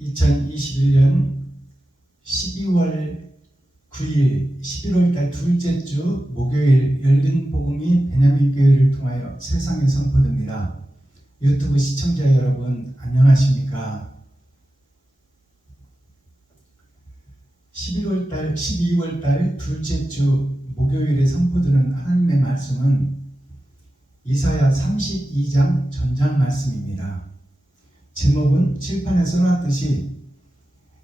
2021년 12월 9일 11월달 둘째 주 목요일 열린 복음이 베냐민 교회를 통하여 세상에 선포됩니다. 유튜브 시청자 여러분 안녕하십니까? 12월달 둘째 주 목요일에 선포되는 하나님의 말씀은 이사야 32장 전장 말씀입니다. 제목은 칠판에 써놨듯이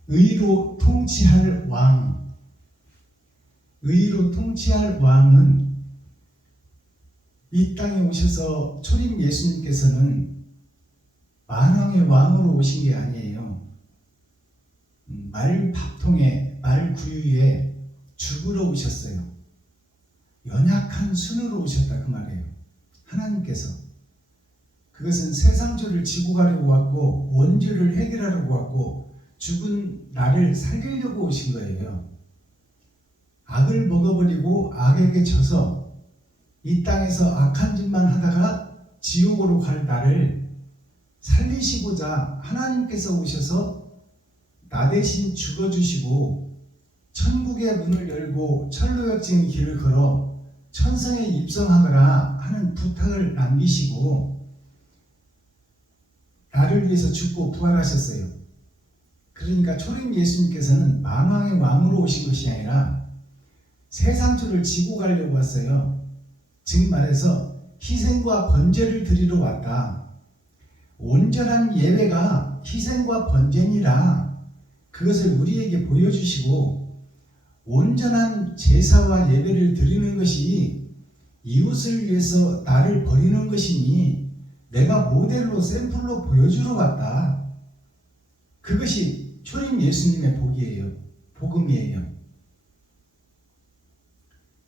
의로 통치할 왕. 의로 통치할 왕은 이 땅에 오셔서 초림 예수님께서는 만왕의 왕으로 오신 게 아니에요. 말밥통에 말구유에 죽으러 오셨어요. 연약한 순으로 오셨다 그 말이에요. 하나님께서 그것은 세상죄를 지고 가려고 왔고 원죄를 해결하려고 왔고 죽은 나를 살리려고 오신 거예요. 악을 먹어버리고 악에게 져서 이 땅에서 악한 짓만 하다가 지옥으로 갈 나를 살리시고자 하나님께서 오셔서 나 대신 죽어주시고 천국의 문을 열고 천로역진 길을 걸어 천성에 입성하거라 하는 부탁을 남기시고 나를 위해서 죽고 부활하셨어요. 그러니까 초림 예수님께서는 만왕의 왕으로 오신 것이 아니라 세상죄를 지고 가려고 왔어요. 즉 말해서 희생과 번제를 드리러 왔다. 온전한 예배가 희생과 번제니라 그것을 우리에게 보여주시고 온전한 제사와 예배를 드리는 것이 이웃을 위해서 나를 버리는 것이니 내가 모델로 샘플로 보여주러 왔다. 그것이 초림 예수님의 복이에요. 복음이에요.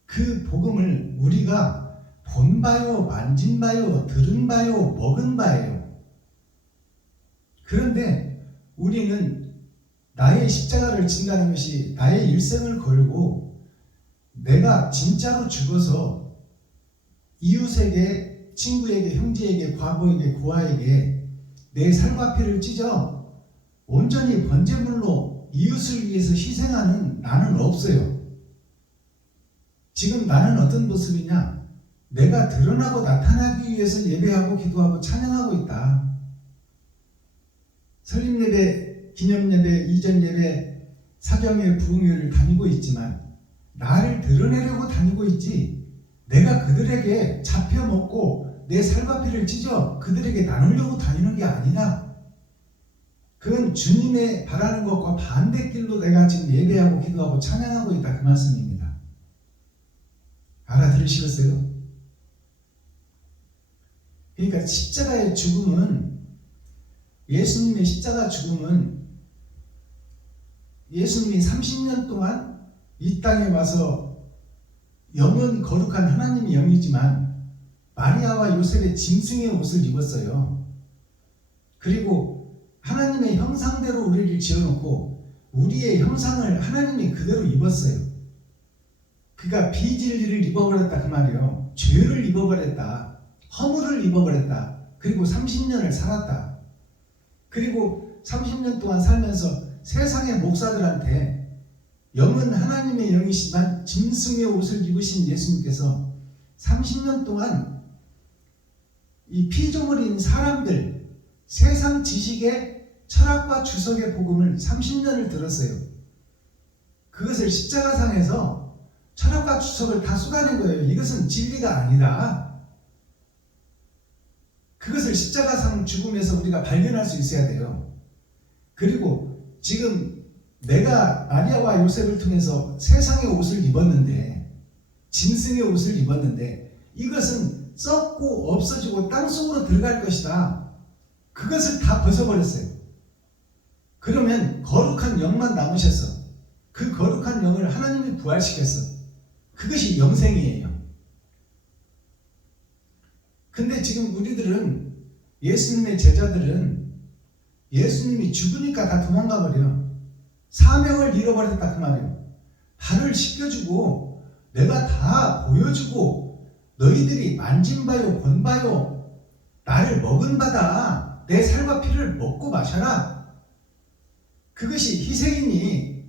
그 복음을 우리가 본 바요, 만진 바요, 들은 바요, 먹은 바예요. 그런데 우리는 나의 십자가를 진다는 것이 나의 일생을 걸고 내가 진짜로 죽어서 이웃에게, 친구에게, 형제에게, 과부에게, 고아에게 내 살과 피를 찢어 온전히 번제물로 이웃을 위해서 희생하는 나는 없어요. 지금 나는 어떤 모습이냐? 내가 드러나고 나타나기 위해서 예배하고 기도하고 찬양하고 있다. 설립예배, 기념예배, 이전예배, 사경예, 부흥회를 다니고 있지만 나를 드러내려고 다니고 있지 내가 그들에게 잡혀먹고 내 살과 피를 찢어 그들에게 나누려고 다니는 게 아니다. 그건 주님의 바라는 것과 반대길로 내가 지금 예배하고 기도하고 찬양하고 있다 그 말씀입니다. 알아들으시겠어요? 그러니까 십자가의 죽음은 예수님의 십자가 죽음은 예수님이 30년 동안 이 땅에 와서 영은 거룩한 하나님의 영이지만 마리아와 요셉의 짐승의 옷을 입었어요. 그리고 하나님의 형상대로 우리를 지어놓고 우리의 형상을 하나님이 그대로 입었어요. 그가 비진리를 입어버렸다 그 말이에요. 죄를 입어버렸다. 허물을 입어버렸다. 그리고 30년을 살았다. 그리고 30년 동안 살면서 세상의 목사들한테 영은 하나님의 영이시지만 짐승의 옷을 입으신 예수님께서 30년 동안 이 피조물인 사람들, 세상 지식의 철학과 주석의 복음을 30년을 들었어요. 그것을 십자가상에서 철학과 주석을 다 쏟아낸 거예요. 이것은 진리가 아니다. 그것을 십자가상 죽음에서 우리가 발견할 수 있어야 돼요. 그리고 지금 내가 마리아와 요셉을 통해서 세상의 옷을 입었는데 짐승의 옷을 입었는데 이것은 썩고 없어지고 땅속으로 들어갈 것이다. 그것을 다 벗어버렸어요. 그러면 거룩한 영만 남으셨어. 그 거룩한 영을 하나님이 부활시켰어. 그것이 영생이에요. 근데 지금 우리들은 예수님의 제자들은 예수님이 죽으니까 다 도망가 버려. 사명을 잃어버렸다 그 말이에요. 발을 씻겨주고 내가 다 보여주고 너희들이 만진 바요 본 바요 나를 먹은 바다 내 살과 피를 먹고 마셔라. 그것이 희생이니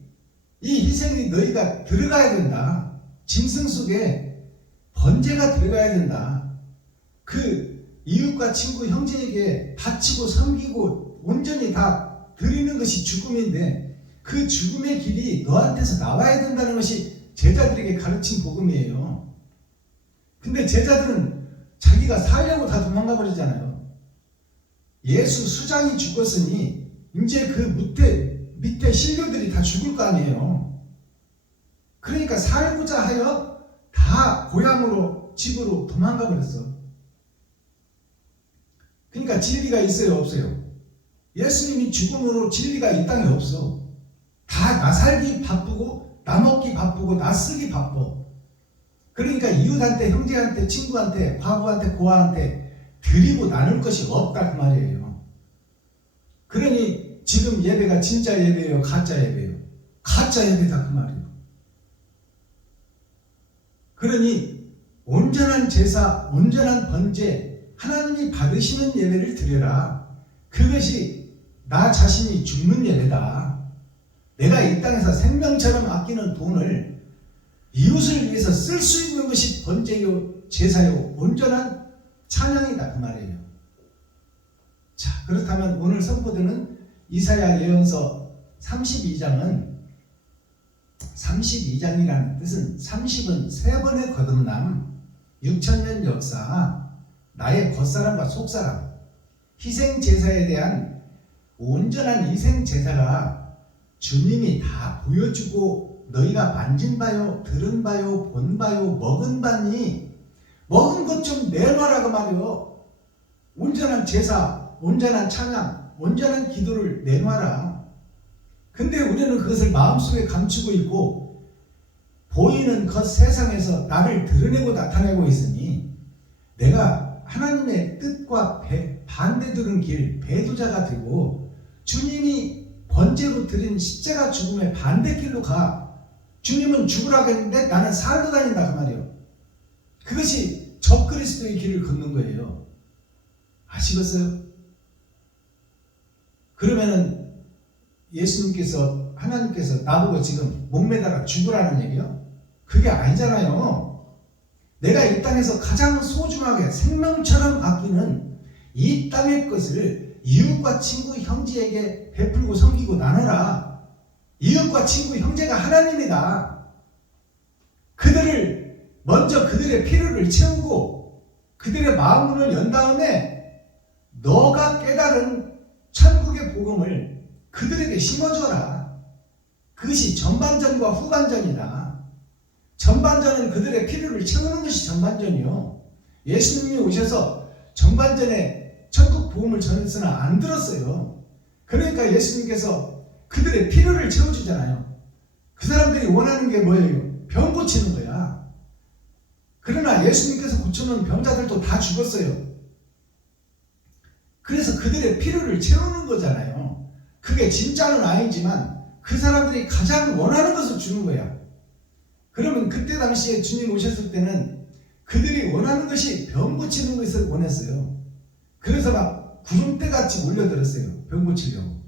이 희생이 너희가 들어가야 된다. 짐승 속에 번제가 들어가야 된다. 그 이웃과 친구 형제에게 바치고 섬기고 온전히 다 드리는 것이 죽음인데 그 죽음의 길이 너한테서 나와야 된다는 것이 제자들에게 가르친 복음이에요. 근데 제자들은 자기가 살려고 다 도망가 버리잖아요. 예수 수장이 죽었으니 이제 그 밑에 신료들이 다 죽을 거 아니에요. 그러니까 살고자 하여 다 고향으로 집으로 도망가 버렸어. 그러니까 진리가 있어요, 없어요? 예수님이 죽음으로 진리가 이 땅에 없어. 다 나 살기 바쁘고 나 먹기 바쁘고 나 쓰기 바빠. 그러니까 이웃한테, 형제한테, 친구한테, 과부한테, 고아한테 드리고 나눌 것이 없다 그 말이에요. 그러니 지금 예배가 진짜 예배예요, 가짜 예배예요? 가짜 예배다 그 말이에요. 그러니 온전한 제사, 온전한 번제, 하나님이 받으시는 예배를 드려라. 그것이 나 자신이 죽는 예배다. 내가 이 땅에서 생명처럼 아끼는 돈을 이웃을 위해서 쓸 수 있는 것이 번제요, 제사요, 온전한 찬양이다 그 말이에요. 자, 그렇다면 오늘 선포되는 이사야 예언서 32장이라는 뜻은 30은 세 번의 거듭남, 6,000년 역사, 나의 겉사람과 속사람, 희생제사에 대한 온전한 희생제사가 주님이 다 보여주고 너희가 만진 바요, 들은 바요, 본 바요, 먹은 바니 먹은 것 좀 내놔라고 말이요. 온전한 제사, 온전한 찬양, 온전한 기도를 내놔라. 근데 우리는 그것을 마음속에 감추고 있고 보이는 것 세상에서 나를 드러내고 나타내고 있으니 내가 하나님의 뜻과 반대되는 길, 배도자가 되고 주님이 번제로 드린 십자가 죽음의 반대길로 가. 주님은 죽으라고 했는데 나는 살고 다닌다 그 말이에요. 그것이 적그리스도의 길을 걷는 거예요. 아시겠어요? 그러면은 예수님께서, 하나님께서 나보고 지금 목매달아 죽으라는 얘기요? 그게 아니잖아요. 내가 이 땅에서 가장 소중하게 생명처럼 아끼는 이 땅의 것을 이웃과 친구, 형제에게 베풀고 섬기고 나눠라. 이웃과 친구, 형제가 하나님이다. 그들을 먼저 그들의 필요를 채우고 그들의 마음문을 연 다음에 너가 깨달은 천국의 복음을 그들에게 심어줘라. 그것이 전반전과 후반전이다. 전반전은 그들의 필요를 채우는 것이 전반전이요. 예수님이 오셔서 전반전에 천국 복음을 전했으나 안 들었어요. 그러니까 예수님께서 그들의 필요를 채워주잖아요. 그 사람들이 원하는 게 뭐예요? 병 고치는 거야. 그러나 예수님께서 고쳐놓은 병자들도 다 죽었어요. 그래서 그들의 필요를 채우는 거잖아요. 그게 진짜는 아니지만 그 사람들이 가장 원하는 것을 주는 거야. 그러면 그때 당시에 주님 오셨을 때는 그들이 원하는 것이 병 고치는 것을 원했어요. 그래서 막 구름대같이 몰려들었어요. 병 고치려고.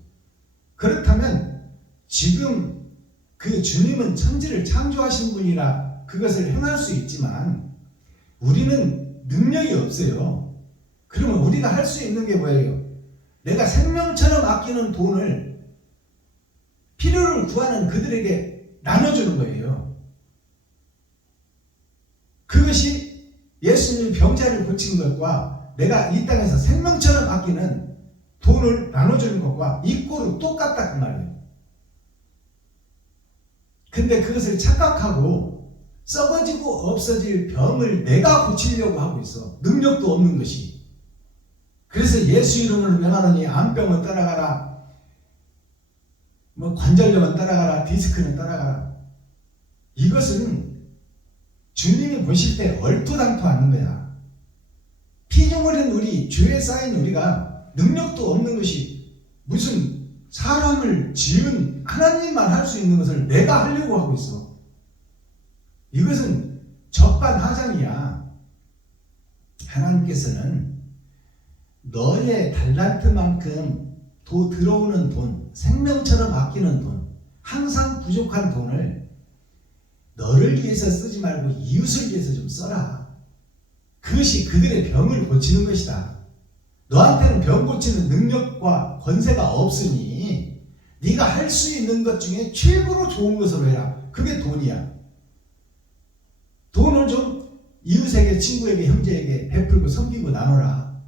그렇다면 지금 그 주님은 천지를 창조하신 분이라 그것을 행할 수 있지만 우리는 능력이 없어요. 그러면 우리가 할 수 있는 게 뭐예요? 내가 생명처럼 아끼는 돈을 필요를 구하는 그들에게 나눠주는 거예요. 그것이 예수님이 병자를 고친 것과 내가 이 땅에서 생명처럼 아끼는 돈을 나눠주는 것과 이꼬르 똑같다 그 말이에요. 근데 그것을 착각하고 썩어지고 없어질 병을 내가 고치려고 하고 있어. 능력도 없는 것이. 그래서 예수 이름으로 명하노니 암병은 떠나가라, 뭐 관절염은 떠나가라, 디스크는 떠나가라. 이것은 주님이 보실 때 얼토당토 하는 거야. 피조물인 우리, 죄에 쌓인 우리가 능력도 없는 것이 무슨 사람을 지은 하나님만 할 수 있는 것을 내가 하려고 하고 있어. 이것은 적반하장이야. 하나님께서는 너의 달란트만큼 들어오는 돈, 생명처럼 아끼는 돈, 항상 부족한 돈을 너를 위해서 쓰지 말고 이웃을 위해서 좀 써라. 그것이 그들의 병을 고치는 것이다. 너한테는 병 고치는 능력과 권세가 없으니 네가 할 수 있는 것 중에 최고로 좋은 것으로 해라. 그게 돈이야. 돈을 좀 이웃에게, 친구에게, 형제에게 베풀고 섬기고 나눠라.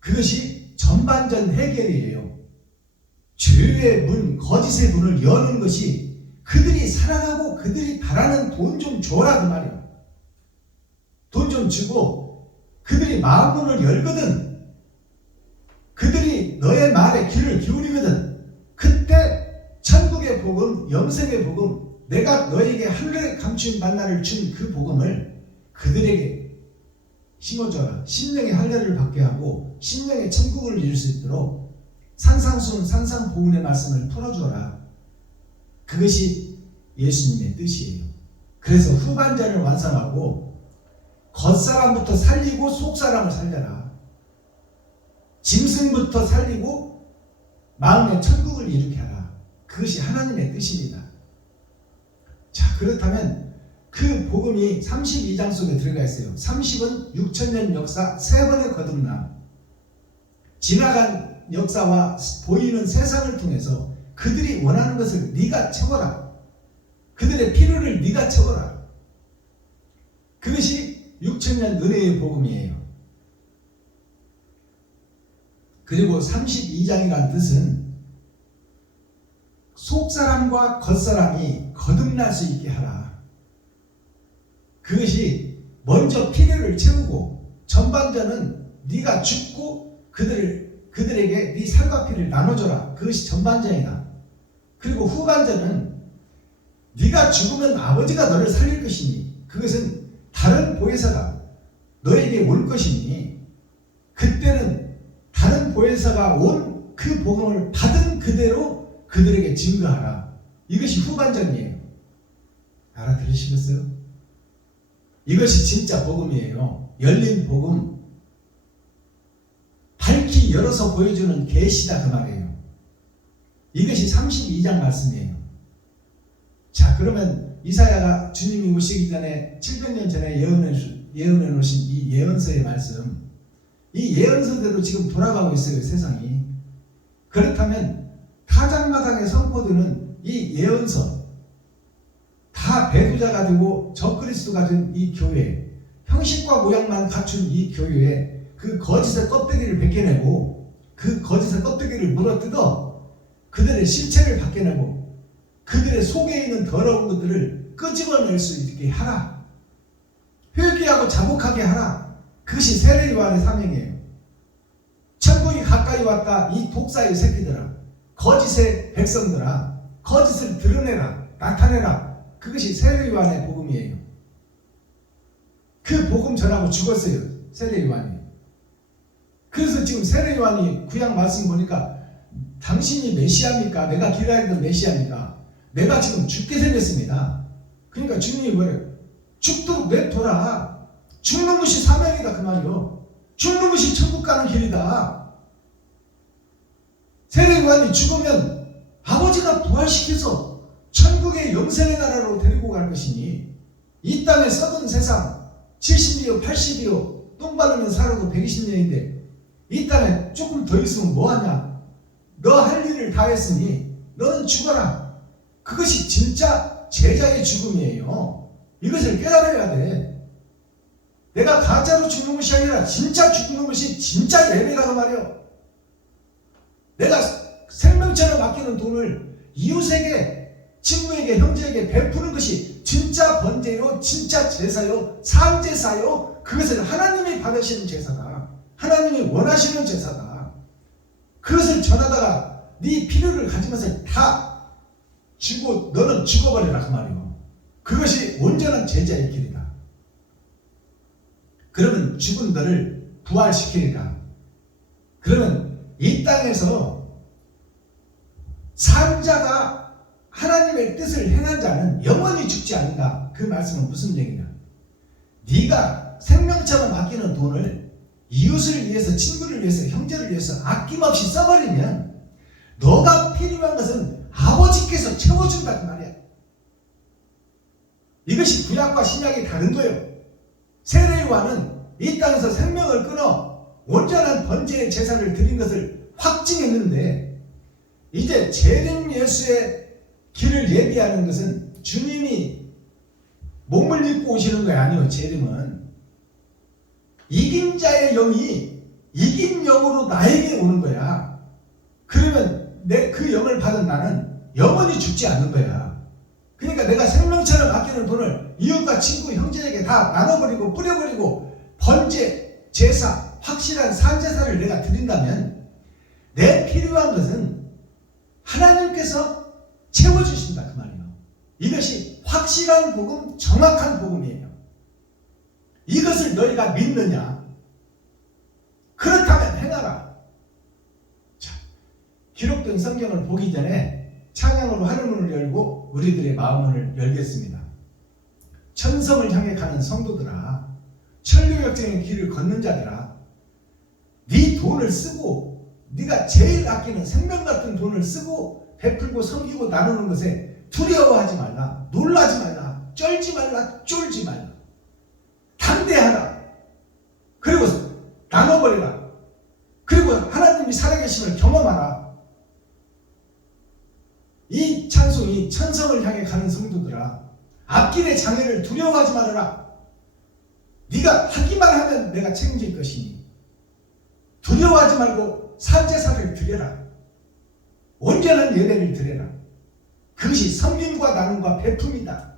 그것이 전반전 해결이에요. 죄의 문, 거짓의 문을 여는 것이 그들이 사랑하고 그들이 바라는 돈 좀 줘라 그 말이야. 돈 좀 주고 그들이 마음문을 열거든, 그들이 너의 말에 귀를 기울이거든, 그때 천국의 복음, 영생의 복음, 내가 너에게 하늘에 감추인 만나를 준 그 복음을 그들에게 심어줘라. 심령의 할례를 받게 하고 심령의 천국을 이룰 수 있도록 산상수훈, 산상보훈의 말씀을 풀어줘라. 그것이 예수님의 뜻이에요. 그래서 후반전을 완성하고 겉사람부터 살리고 속사람을 살려라. 짐승부터 살리고 마음의 천국을 이루게 하라. 그것이 하나님의 뜻입니다. 자, 그렇다면 그 복음이 32장 속에 들어가 있어요. 30은 6천년 역사 3번의 거듭남, 지나간 역사와 보이는 세상을 통해서 그들이 원하는 것을 네가 채워라. 그들의 필요를 네가 채워라. 그것이 6천년 은혜의 복음이에요. 그리고 32장이라는 뜻은 속사람과 겉사람이 거듭날 수 있게 하라. 그것이 먼저 필요를 채우고 전반전은 네가 죽고 그들에게 네 살과 피를 나눠줘라. 그것이 전반전이다. 그리고 후반전은 네가 죽으면 아버지가 너를 살릴 것이니 그것은 다른 보혜사가 너에게 올 것이니 그때는 다른 보혜사가 온 그 복음을 받은 그대로 그들에게 증거하라. 이것이 후반전이에요. 알아들으시겠어요? 이것이 진짜 복음이에요. 열린 복음, 밝히 열어서 보여주는 계시다 그 말이에요. 이것이 32장 말씀이에요. 자, 그러면 이사야가 주님이 오시기 전에 700년 전에 예언해 놓으신 이 예언서의 말씀, 이 예언서대로 지금 돌아가고 있어요, 세상이. 그렇다면 타작마당에 선포되는 이 예언서, 다 배도자가 되고 적그리스도가 된 이 교회, 형식과 모양만 갖춘 이 교회에 그 거짓의 껍데기를 벗겨내고 그 거짓의 껍데기를 물어뜯어 그들의 실체를 벗겨내고 그들의 속에 있는 더러운 것들을 끄집어낼 수 있게 하라. 회개하고 자복하게 하라. 그것이 세례 요한의 사명이에요. 천국이 가까이 왔다. 이 독사의 새끼들아, 거짓의 백성들아, 거짓을 드러내라, 나타내라. 그것이 세례 요한의 복음이에요. 그 복음 전하고 죽었어요, 세례 요한이. 그래서 지금 세례 요한이 구약 말씀 보니까 당신이 메시아입니까? 내가 기다리던 메시아입니까? 내가 지금 죽게 생겼습니다. 그러니까 주님이 뭐래요? 죽도록 내둬라. 죽는 것이 사명이다 그 말이요. 죽는 것이 천국 가는 길이다. 세례 요한이 죽으면 아버지가 부활시켜서 천국의 영생의 나라로 데리고 갈 것이니 이 땅에 썩은 세상 70이요 80이요 똥 바르면 살아도 120년인데 이 땅에 조금 더 있으면 뭐하냐? 너 할 일을 다 했으니 너는 죽어라. 그것이 진짜 제자의 죽음이에요. 이것을 깨달아야 돼. 내가 가짜로 죽는 것이 아니라 진짜 죽는 것이 진짜 예배라고 말이요. 내가 생명처럼 아끼는 돈을 이웃에게, 친구에게, 형제에게 베푸는 것이 진짜 번제요, 진짜 제사요, 상제사요. 그것을 하나님이 받으시는 제사다. 하나님이 원하시는 제사다. 그것을 전하다가 네 필요를 가지면서 다 주고 너는 죽어버려라 그 말이요. 그것이 온전한 제자의 길이다. 그러면 죽은 너를 부활시키리라. 그러면 이 땅에서 산 자가 하나님의 뜻을 행한 자는 영원히 죽지 않는다. 그 말씀은 무슨 얘기냐? 네가 생명처럼 아끼는 돈을 이웃을 위해서, 친구를 위해서, 형제를 위해서 아낌없이 써버리면 너가 필요한 것은 아버지께서 채워준다 그 말이야. 이것이 구약과 신약이 다른 거예요. 세례요한은 이 땅에서 생명을 끊어 온전한 번제의 제사를 드린 것을 확증했는데, 이제 재림 예수의 길을 예비하는 것은 주님이 몸을 입고 오시는 거 아니에요. 재림은 이긴 자의 영이 이긴 영으로 나에게 오는 거야. 그러면 그 영을 받은 나는 영원히 죽지 않는 거야. 그러니까 내가 생명처럼 아끼는 돈을 이웃과 친구, 형제에게 다 나눠버리고 뿌려버리고 번제, 제사, 확실한 산제사를 내가 드린다면 내 필요한 것은 하나님께서 채워주신다 그 말이에요. 이것이 확실한 복음, 정확한 복음이에요. 이것을 너희가 믿느냐? 그렇다면 행하라. 자, 기록된 성경을 보기 전에 찬양으로 하늘문을 열고 우리들의 마음을 열겠습니다. 천성을 향해 가는 성도들아, 천류역정의 길을 걷는 자들아, 네 돈을 쓰고 네가 제일 아끼는 생명 같은 돈을 쓰고 베풀고 섬기고 나누는 것에 두려워하지 말라, 놀라지 말라, 쩔지 말라, 쫄지 말라. 담대하라. 그리고 나눠버리라. 그리고 하나님이 살아계심을 경험하라. 이 찬송이 천성을 향해 가는 성도들아, 앞길의 장애를 두려워하지 말아라. 네가 하기만 하면 내가 책임질 것이니 두려워하지 말고 산제사를 드려라. 온전한 예배를 드려라. 그것이 섬김과 나눔과 베품이다.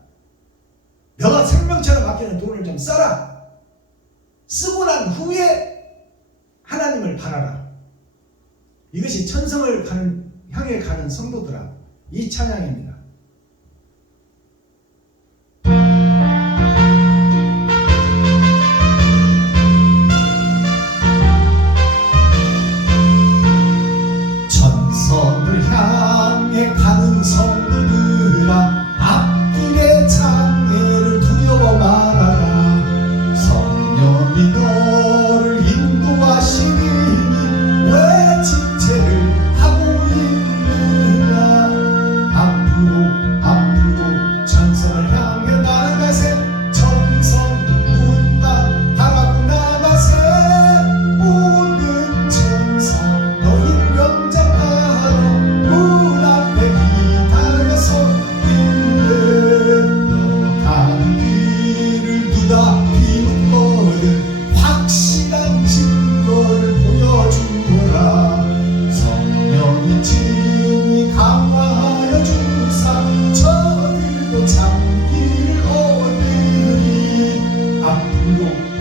너가 생명처럼 아끼는 돈을 좀 써라. 쓰고 난 후에 하나님을 바라라. 이것이 천성을 향해 가는 성도들아, 이 찬양입니다. 천성을 향해 가는 성도들아, 앞길의 장애를 두려워 말아라. 성령이 너를 인도하시니 왜 지체를 하고 있느냐. 앞으로 천성을 향해 나아가세. 천성 문만 바라고 나가세. 모든 천사 너희를 영접하러 문 앞에 기다려서 있네. 너 가는 길을 누가 비웃거든 확실한 증거를 보여주거라. 성령이 진히 강화하여 주사 저들도 참기를 얻으리.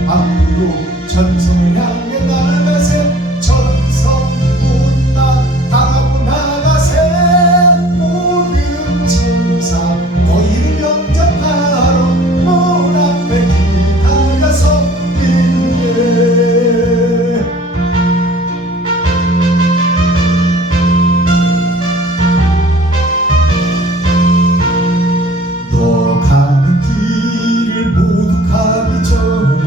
앞으로 천성을 향해 나아가세. 천성 문만 바라고 나가세. 모든 천사 너희를 영접하러 문 앞에 기다려서 있네. 너 가는 길을 모두 가기 전에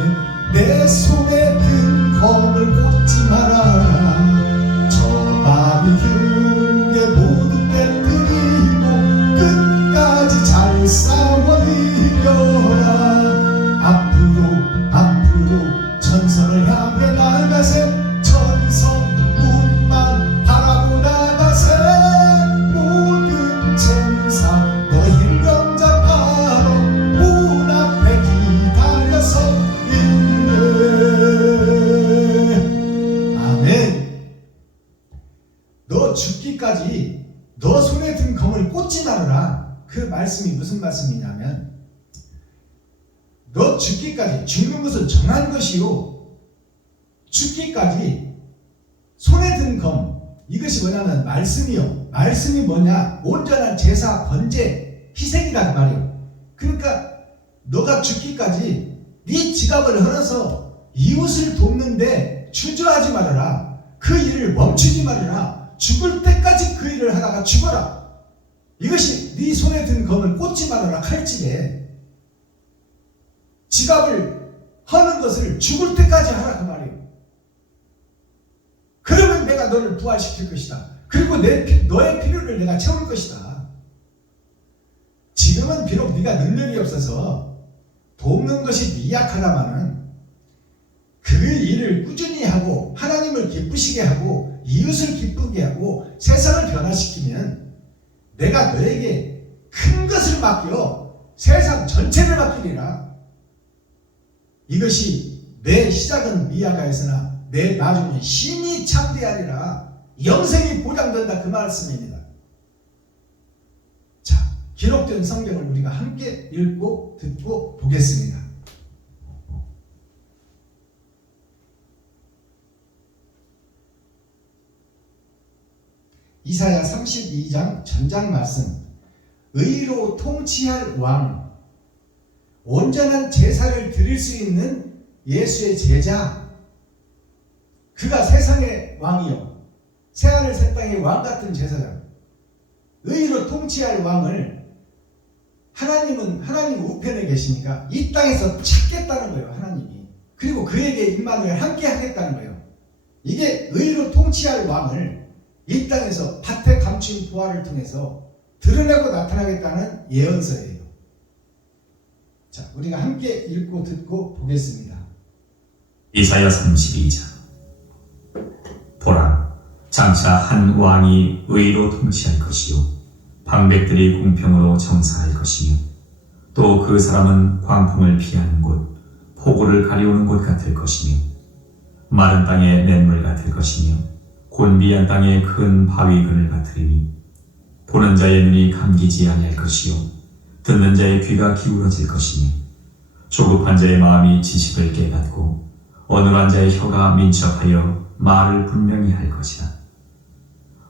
내 손에 든 검을 꽂지 말아라. 저 밤이 흉게 모두 빼뜨리고 끝까지 잘 싸워 이겨라. 앞으로 천성을 향해 나가세. 천성 문만 바라고 나가세. 모든 천사 너희를 영접하러 문 앞에 기다려서 있네. 아멘. 너 죽기까지 너 손에 든 검을 꽂지 말아라. 그 말씀이 무슨 말씀이냐면, 너 죽기까지, 죽는 것은 정한 것이요, 죽기까지 손에 든 검, 이것이 뭐냐면 말씀이요. 말씀이 뭐냐? 온전한 제사, 번제, 희생이란 말이요. 그러니까 너가 죽기까지 네 지갑을 흘러서 이웃을 돕는데 주저하지 말아라. 그 일을 멈추지 말아라. 죽을 때까지 그 일을 하다가 죽어라. 이것이 네 손에 든 검을 꽂지 말아라. 칼집에 지갑을 하는 것을 죽을 때까지 하라 그 말이에요. 너를 부활시킬 것이다. 그리고 너의 필요를 내가 채울 것이다. 지금은 비록 네가 능력이 없어서 돕는 것이 미약하다마는 그 일을 꾸준히 하고 하나님을 기쁘시게 하고 이웃을 기쁘게 하고 세상을 변화시키면 내가 너에게 큰 것을 맡겨 세상 전체를 맡기리라. 이것이 내 시작은 미약하였으나 내 나중에 심히 창대하리라. 영생이 보장된다, 그 말씀입니다. 자, 기록된 성경을 우리가 함께 읽고 듣고 보겠습니다. 이사야 32장 전장 말씀. 의로 통치할 왕, 온전한 제사를 드릴 수 있는 예수의 제자, 그가 세상의 왕이요 새하늘 새 땅의 왕 같은 제사장, 의로 통치할 왕을 하나님 우편에 계시니까 이 땅에서 찾겠다는 거예요. 하나님이. 그리고 그에게 임마누엘 함께 하겠다는 거예요. 이게 의로 통치할 왕을 이 땅에서 밭에 감춘 부활을 통해서 드러내고 나타나겠다는 예언서예요. 자, 우리가 함께 읽고 듣고 보겠습니다. 이사야 32장. 보라, 장차 한 왕이 의로 통치할 것이요 방백들이 공평으로 정사할 것이며 또 그 사람은 광풍을 피하는 곳, 폭우를 가려우는 곳 같을 것이며 마른 땅의 냇물 같을 것이며 곤비한 땅의 큰 바위 그늘 같으리니 보는 자의 눈이 감기지 아니할 것이요 듣는 자의 귀가 기울어질 것이며 조급한 자의 마음이 지식을 깨닫고 어눌한 자의 혀가 민첩하여 말을 분명히 할 것이라.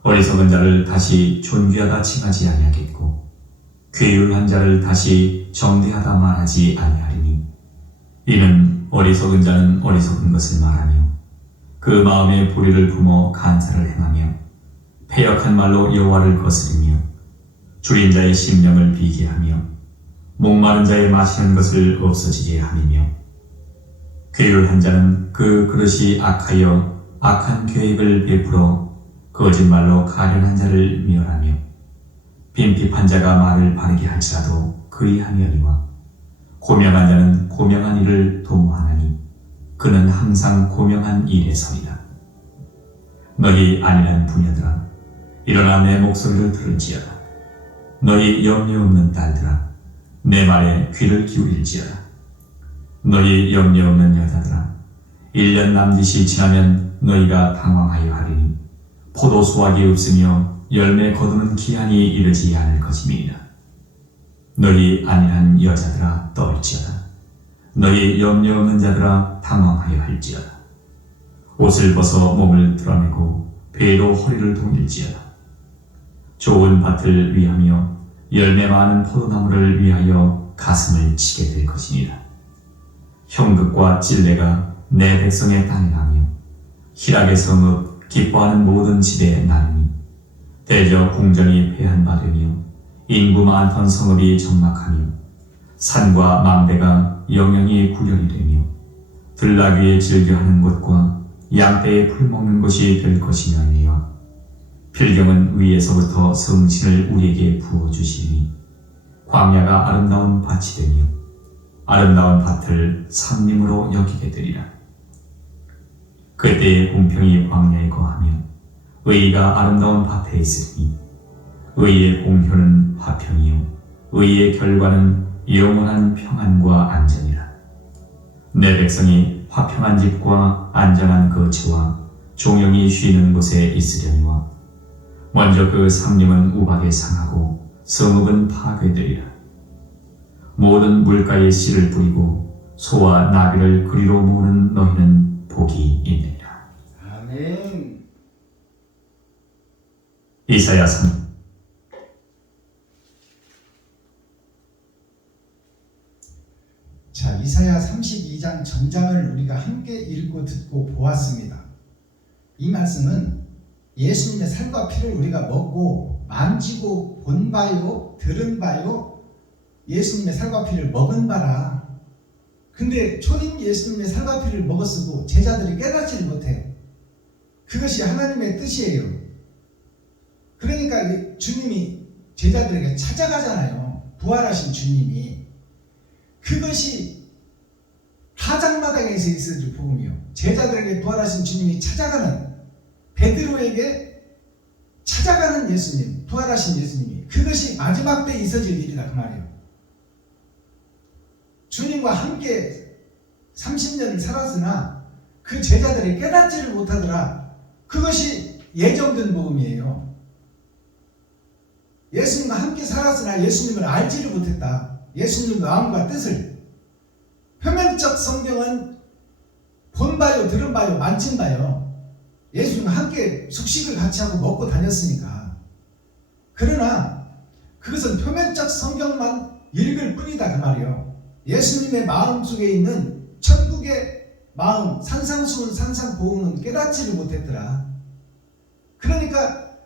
어리석은 자를 다시 존귀하다 칭하지 아니하겠고 괴율한 자를 다시 정대하다 말하지 아니하리니 이는 어리석은 자는 어리석은 것을 말하며 그 마음에 불의를 품어 간사를 행하며 패역한 말로 여호와를 거스리며 줄인 자의 심령을 비게 하며 목마른 자의 마시는 것을 없어지게 함이며 괴율한 자는 그 그릇이 악하여 악한 계획을 베풀어 거짓말로 가련한 자를 멸하며 빈핍한 자가 말을 바르게 할지라도 그리하려니와 고명한 자는 고명한 일을 도모하나니 그는 항상 고명한 일에 서리라. 너희 안일한 부녀들아, 일어나 내 목소리를 들을지어다. 너희 염려 없는 딸들아, 내 말에 귀를 기울일지어다. 너희 염려 없는 여자들아, 1년 남짓이 지나면 너희가 당황하여 하리니 포도 수확이 없으며 열매 거두는 기한이 이르지 않을 것임이니라. 너희 안일한 여자들아 떨지어다. 너희 염려 없는 자들아 당황하여 할지어다. 옷을 벗어 몸을 드러내고 배로 허리를 동일지어다. 좋은 밭을 위하며 열매 많은 포도나무를 위하여 가슴을 치게 될 것이니라. 형극과 찔레가 내 백성의 땅에 나며 희락의 성읍 기뻐하는 모든 집에 나르니 대저 궁전이 패한 바 되며 인구 많던 성읍이 적막하며 산과 망대가 영영이 구련이 되며 들나귀에 즐겨하는 곳과 양떼에 풀 먹는 곳이 될 것이며니와 필경은 위에서부터 성신을 우리에게 부어주시니 광야가 아름다운 밭이 되며 아름다운 밭을 산림으로 여기게 되리라. 그때의 공평이 광야에 거하며 의가 아름다운 밭에 있으니 의의 공효는 화평이요 의의 결과는 영원한 평안과 안전이라. 내 백성이 화평한 집과 안전한 거처와 종영이 쉬는 곳에 있으려니와 먼저 그 산림은 우박에 상하고 성읍은 파괴되리라. 모든 물가에 씨를 뿌리고 소와 나귀를 그리로 모으는 너희는 복이 있느니라. 아멘. 이사야 3. 자, 이사야 32장 전장을 우리가 함께 읽고 듣고 보았습니다. 이 말씀은 예수님의 살과 피를 우리가 먹고 만지고 본 바요, 들은 바요, 예수님의 살과 피를 먹은 바라. 근데 초림 예수님의 살과 피를 먹었어도 제자들이 깨닫지를 못해요. 그것이 하나님의 뜻이에요. 그러니까 주님이 제자들에게 찾아가잖아요. 부활하신 주님이. 그것이 타작마당에서 있어질 복음이요. 제자들에게 부활하신 주님이 찾아가는, 베드로에게 찾아가는 예수님, 부활하신 예수님이, 그것이 마지막 때 있어질 일이다 그 말이에요. 주님과 함께 30년을 살았으나 그 제자들이 깨닫지를 못하더라. 그것이 예정된 복음이에요. 예수님과 함께 살았으나 예수님을 알지를 못했다. 예수님의 마음과 뜻을. 표면적 성경은 본 바요, 들은 바요, 만진 바요. 예수님과 함께 숙식을 같이 하고 먹고 다녔으니까. 그러나 그것은 표면적 성경만 읽을 뿐이다 그 말이요. 예수님의 마음속에 있는 천국의 마음, 산상수훈, 산상보훈은 깨닫지를 못했더라. 그러니까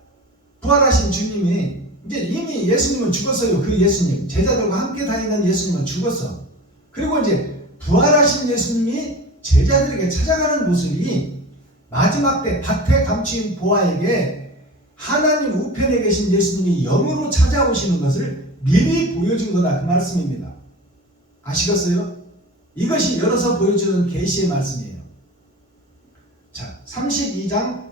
부활하신 주님이 이제 이미 예수님은 죽었어요. 그 예수님, 제자들과 함께 다니는 예수님은 죽었어. 그리고 이제 부활하신 예수님이 제자들에게 찾아가는 모습이 마지막 때 밭에 감추인 보아에게 하나님 우편에 계신 예수님이 영으로 찾아오시는 것을 미리 보여준 거다 그 말씀입니다. 아시겠어요? 이것이 열어서 보여주는 계시의 말씀이에요. 자, 32장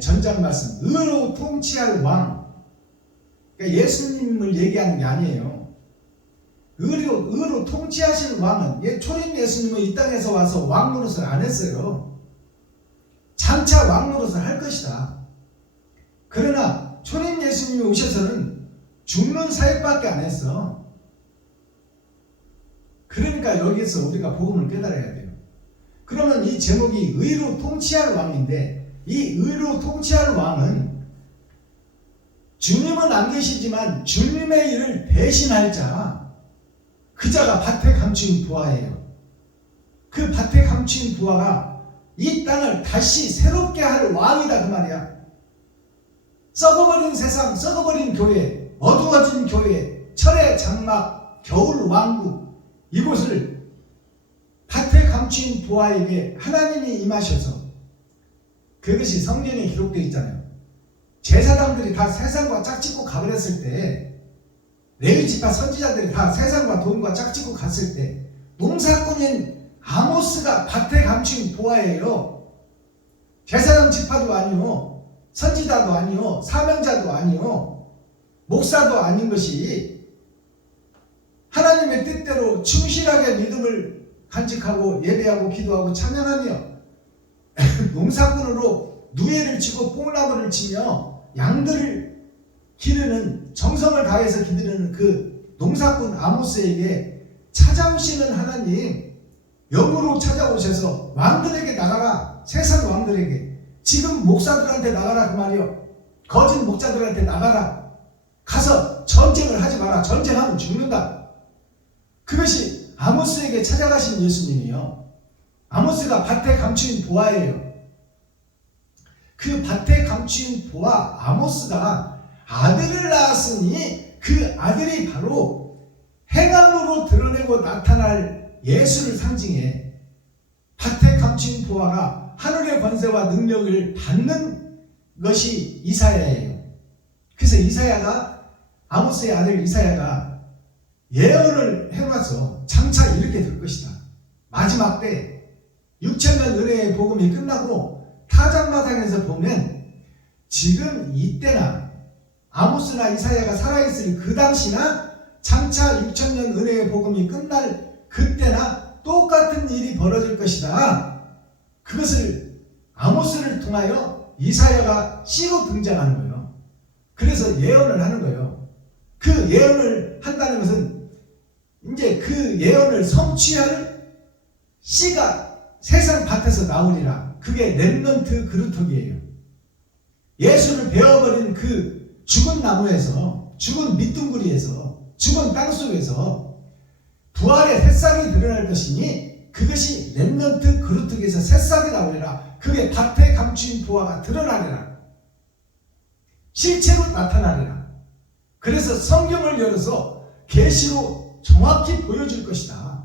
전장 말씀. 의로 통치할 왕. 그러니까 예수님을 얘기하는 게 아니에요. 의로 통치하실 왕은, 초림 예수님은 이 땅에서 와서 왕 노릇을 안 했어요. 장차 왕 노릇을 할 것이다. 그러나 초림 예수님이 오셔서는 죽는 사역밖에 안 했어. 그러니까 여기에서 우리가 복음을 깨달아야 돼요. 그러면 이 제목이 의로 통치할 왕인데, 이 의로 통치할 왕은 주님은 안 계시지만 주님의 일을 대신할 자, 그 자가 밭에 감추인 부하예요. 그 밭에 감추인 부하가 이 땅을 다시 새롭게 할 왕이다 그 말이야. 썩어버린 세상, 썩어버린 교회, 어두워진 교회, 철의 장막, 겨울 왕국, 이곳을 밭에 감추인 부하에게 하나님이 임하셔서, 그것이 성경에 기록되어 있잖아요. 제사장들이 다 세상과 짝짓고 가버렸을 때, 레위 지파 선지자들이 다 세상과 돈과 짝짓고 갔을 때, 농사꾼인 아모스가 밭에 감추인 부하예요. 제사장 지파도 아니요, 선지자도 아니요, 사명자도 아니요, 목사도 아닌 것이 하나님의 뜻대로 충실하게 믿음을 간직하고 예배하고 기도하고 찬양하며 농사꾼으로 누에를 치고 뽕나무를 치며 양들을 기르는, 정성을 다해서 기르는 그 농사꾼 아모스에게 찾아오시는 하나님, 영으로 찾아오셔서 왕들에게 나가라. 세상 왕들에게, 지금 목사들한테 나가라 그 말이요. 거짓 목자들한테 나가라. 가서 전쟁을 하지 마라. 전쟁하면 죽는다. 그것이 아모스에게 찾아가신 예수님이요. 아모스가 밭에 감추인 보아예요. 그 밭에 감추인 보아 아모스가 아들을 낳았으니 그 아들이 바로 행함으로 드러내고 나타날 예수를 상징해. 밭에 감추인 보아가 하늘의 권세와 능력을 받는 것이 이사야예요. 그래서 이사야가, 아모스의 아들 이사야가 예언을 해놔서 장차 이렇게 될 것이다. 마지막 때 6천년 은혜의 복음이 끝나고 타작마당에서 보면 지금 이때나 아모스나 이사야가 살아있을 그 당시나 장차 6천년 은혜의 복음이 끝날 그때나 똑같은 일이 벌어질 것이다. 그것을 아모스를 통하여 이사야가 씨로 등장하는 거예요. 그래서 예언을 하는 거예요. 그 예언을 한다는 것은 이제 그 예언을 성취할 씨가 세상 밭에서 나오리라. 그게 렘넌트 그루터기예요. 예수를 베어버린 그 죽은 나무에서, 죽은 밑둥구리에서, 죽은 땅속에서 부활의 새싹이 드러날 것이니 그것이 렘넌트 그루터기에서 새싹이 나오리라. 그게 밭에 감추인 부활가 드러나리라. 실체로 나타나리라. 그래서 성경을 열어서 계시로 정확히 보여줄 것이다.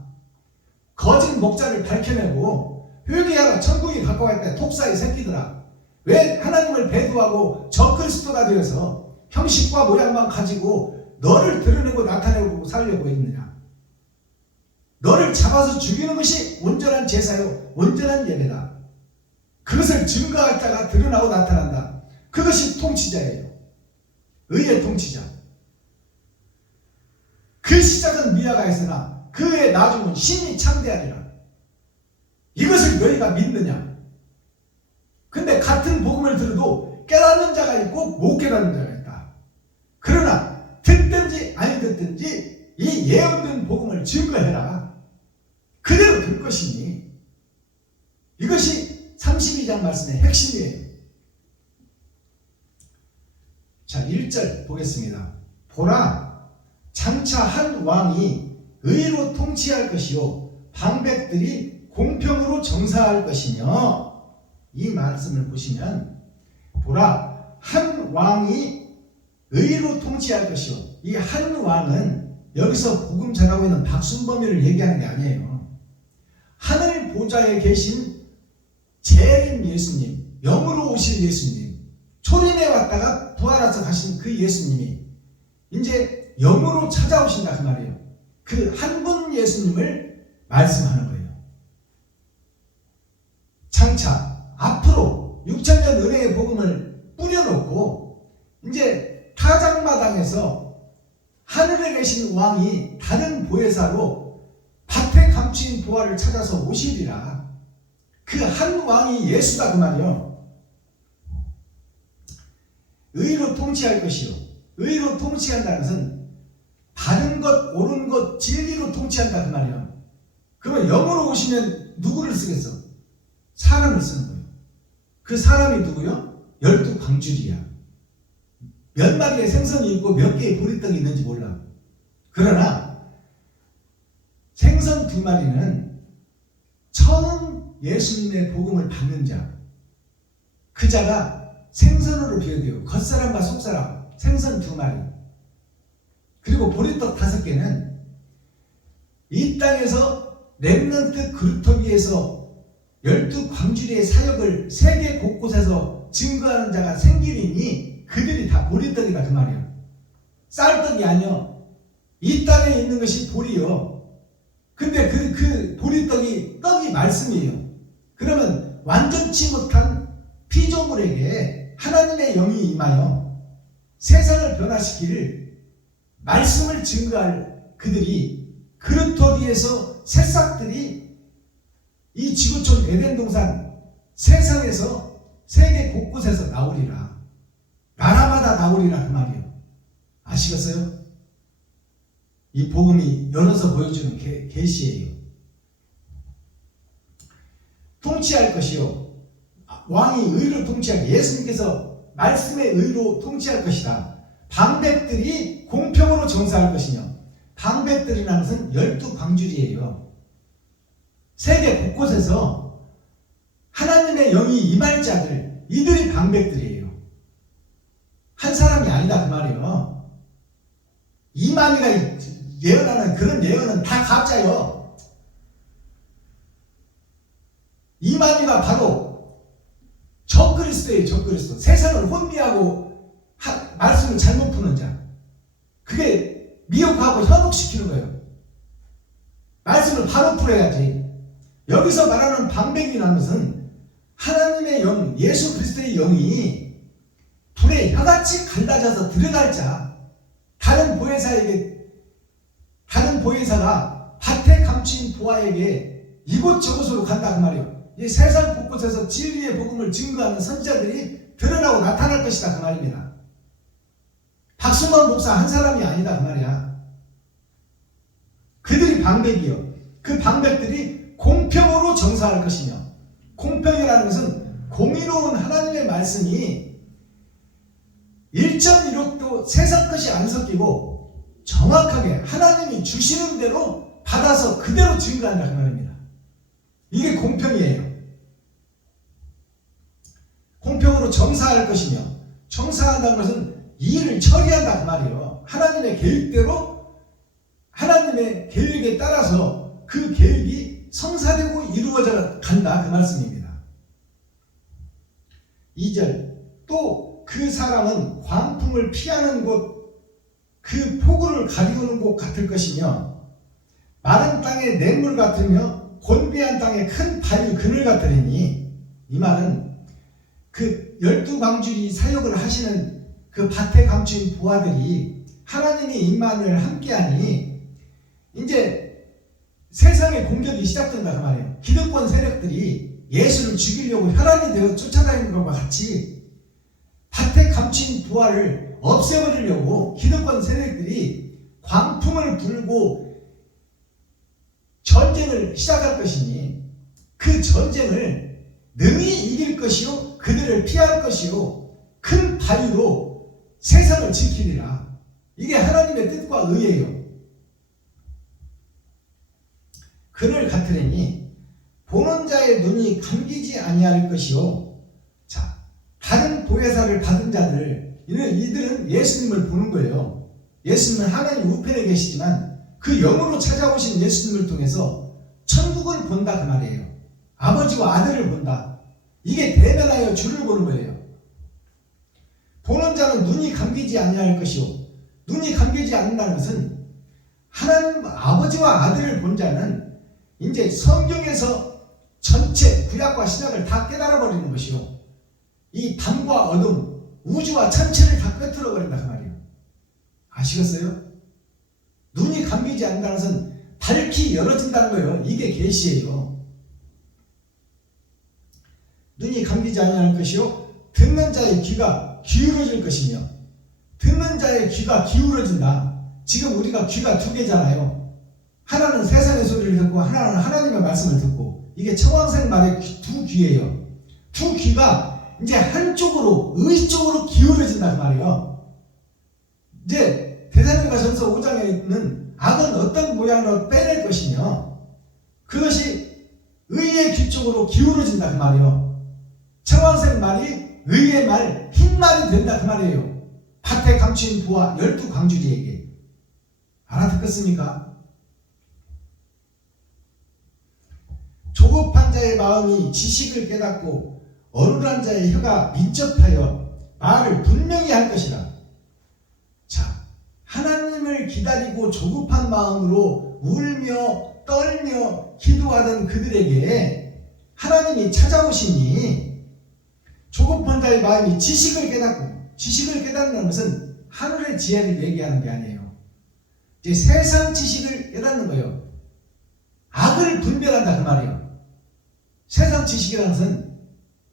거짓 목자를 밝혀내고 회개하라 천국이 가까웠다. 독사의 새끼들아, 왜 하나님을 배도하고 적그리스도가 되어서 형식과 모양만 가지고 너를 드러내고 나타내고 살려고 했느냐? 너를 잡아서 죽이는 것이 온전한 제사요, 온전한 예배다. 그것을 증거할 자가 드러나고 나타난다. 그것이 통치자예요. 의의 통치자. 그 시작은 미아가 있으나 그의 나중은 신이 창대하리라. 이것을 너희가 믿느냐? 근데 같은 복음을 들어도 깨닫는 자가 있고 못 깨닫는 자가 있다. 그러나 듣든지 아니 듣든지 이 예언된 복음을 증거해라. 그대로 들 것이니. 이것이 32장 말씀의 핵심이에요. 자, 1절 보겠습니다. 보라, 장차 한 왕이 의로 통치할 것이요 방백들이 공평으로 정사할 것이며. 이 말씀을 보시면 보라, 한 왕이 의로 통치할 것이요. 이 한 왕은 여기서 복음 전하고 있는 박순범이를 얘기하는 게 아니에요. 하늘 보좌에 계신 재림 예수님, 영으로 오실 예수님, 초림에 왔다가 부활해서 가신 그 예수님이 이제 영으로 찾아오신다 그 말이에요. 그 한 분 예수님을 말씀하는 거예요. 장차 앞으로 6,000년 은혜의 복음을 뿌려놓고 이제 타작마당에서 하늘에 계신 왕이 다른 보혜사로 밭에 감추인 보화를 찾아서 오시리라. 그 한 왕이 예수다 그 말이요. 의로 통치할 것이요. 의로 통치한다는 것은 바른 것, 옳은 것, 진리로 통치한다 그 말이요. 그러면 영으로 오시면 누구를 쓰겠어? 사람을 쓰는 거예요. 그 사람이 누구요? 12광주리야. 몇 마리의 생선이 있고 몇 개의 보리떡이 있는지 몰라. 그러나 생선 2마리는 처음 예수님의 복음을 받는 자, 그 자가 생선으로 비유돼요. 겉사람과 속사람, 생선 2마리. 그리고 보리떡 5개는 이 땅에서 렘넌트 그루터기에서 12광주리의 사역을 세계 곳곳에서 증거하는 자가 생기리니 그들이 다 보리떡이다 그 말이야. 쌀떡이 아니요. 이 땅에 있는 것이 보리요. 근데 그 보리떡이 떡이 말씀이에요. 그러면 완전치 못한 피조물에게 하나님의 영이 임하여 세상을 변화시킬 말씀을 증거할 그들이 그루터기에서 새싹들이 이 지구촌 에덴 동산 세상에서 세계 곳곳에서 나오리라. 나라마다 나오리라 그 말이에요. 아시겠어요? 이 복음이 열어서 보여주는 계시예요. 통치할 것이요. 왕이 의로 통치할, 예수님께서 말씀의 의로 통치할 것이다. 방백들이 공평으로 정사할 것이며, 방백들이라는 것은 12광주리예요. 세계 곳곳에서 하나님의 영이 임할 자들, 이들이 방백들이에요. 한 사람이 아니다 그 말이에요. 이만희가 예언하는 그런 예언은 다 가짜요. 이만희가 바로 적그리스도예요. 적그리스도. 세상을 혼미하고 말씀을 잘못 푸는 자. 그게 미혹하고 현혹시키는 거예요. 말씀을 바로 풀어야지. 여기서 말하는 방백이라는 것은 하나님의 영, 예수 그리스도의 영이 불에 혀같이 갈라져서 들어갈 자. 다른 보혜사가 밭에 감춘 보아에게 이곳저곳으로 간다 그 말이에요. 이 세상 곳곳에서 진리의 복음을 증거하는 선지자들이 드러나고 나타날 것이다 그 말입니다. 박순원 목사 한 사람이 아니다 그 말이야. 그들이 방백이요. 그 방백들이 공평으로 정사할 것이며, 공평이라는 것은 공의로운 하나님의 말씀이 1.16도 세상 것이 안 섞이고 정확하게 하나님이 주시는 대로 받아서 그대로 증거한다 그 말입니다. 이게 공평이에요. 공평으로 정사할 것이며, 정사한다는 것은 일을 처리한다 그 말이에요. 하나님의 계획대로, 하나님의 계획에 따라서 그 계획이 성사되고 이루어져 간다 그 말씀입니다. 2절 또 그 사람은 광풍을 피하는 곳, 그 폭우를 가리우는 곳 같을 것이며 마른 땅의 냇물 같으며 곤비한 땅의 큰 바위 그늘 같으리니, 이 말은 그 12광줄이 사역을 하시는 그 밭에 감춘 부하들이 하나님의 임만을 함께하니 이제 세상의 공격이 시작된다 그 말이에요. 기득권 세력들이 예수를 죽이려고 혈안이 되어 쫓아다니는 것과 같이 밭에 감춘 부하를 없애버리려고 기득권 세력들이 광풍을 불고 전쟁을 시작할 것이니 그 전쟁을 능히 이길 것이요 그들을 피할 것이요 큰 바위로 세상을 지키리라. 이게 하나님의 뜻과 의예요. 그늘 같으리니 보는 자의 눈이 감기지 아니할 것이요. 자, 다른 보혜사를 받은 자들, 이들은 예수님을 보는 거예요. 예수님은 하나님 우편에 계시지만 그 영으로 찾아오신 예수님을 통해서 천국을 본다 그 말이에요. 아버지와 아들을 본다. 이게 대면하여 주를 보는 거예요. 보는 자는 눈이 감기지 아니할 것이요. 눈이 감기지 않는다는 것은 하나님 아버지와 아들을 본 자는 이제 성경에서 전체 구약과 신약을 다 깨달아 버리는 것이요. 이 밤과 어둠, 우주와 천체를 다 꿰뚫어 버린다 그 말이에요. 아시겠어요? 눈이 감기지 않는다는 것은 밝히 열어진다는 거예요. 이게 계시예요. 눈이 감기지 아니할 것이요 듣는 자의 귀가 기울어질 것이며, 듣는 자의 귀가 기울어진다. 지금 우리가 귀가 두 개잖아요. 하나는 세상의 소리를 듣고 하나는 하나님의 말씀을 듣고, 이게 청황생 말의 두 귀예요. 두 귀가 이제 한쪽으로 의쪽으로 기울어진단 말이에요. 이제 데살로니가 전서 5장에 있는 악은 어떤 모양으로 빼낼 것이며 그것이 의의 귀 쪽으로 기울어진다 그 말이에요. 청황생 말이 의의 말, 흰 말이 된다 그 말이에요. 밭에 감춘 부하 12광주리에게. 알아듣겠습니까? 조급한 자의 마음이 지식을 깨닫고 어눌한 자의 혀가 민첩하여 말을 분명히 할 것이라. 자, 하나님을 기다리고 조급한 마음으로 울며 떨며 기도하던 그들에게 하나님이 찾아오시니, 조급한 자의 마음이 지식을 깨닫고, 지식을 깨닫는 것은 하늘의 지혜를 얘기하는 게 아니에요. 이제 세상 지식을 깨닫는 거예요. 악을 분별한다 그 말이에요. 세상 지식이라는 것은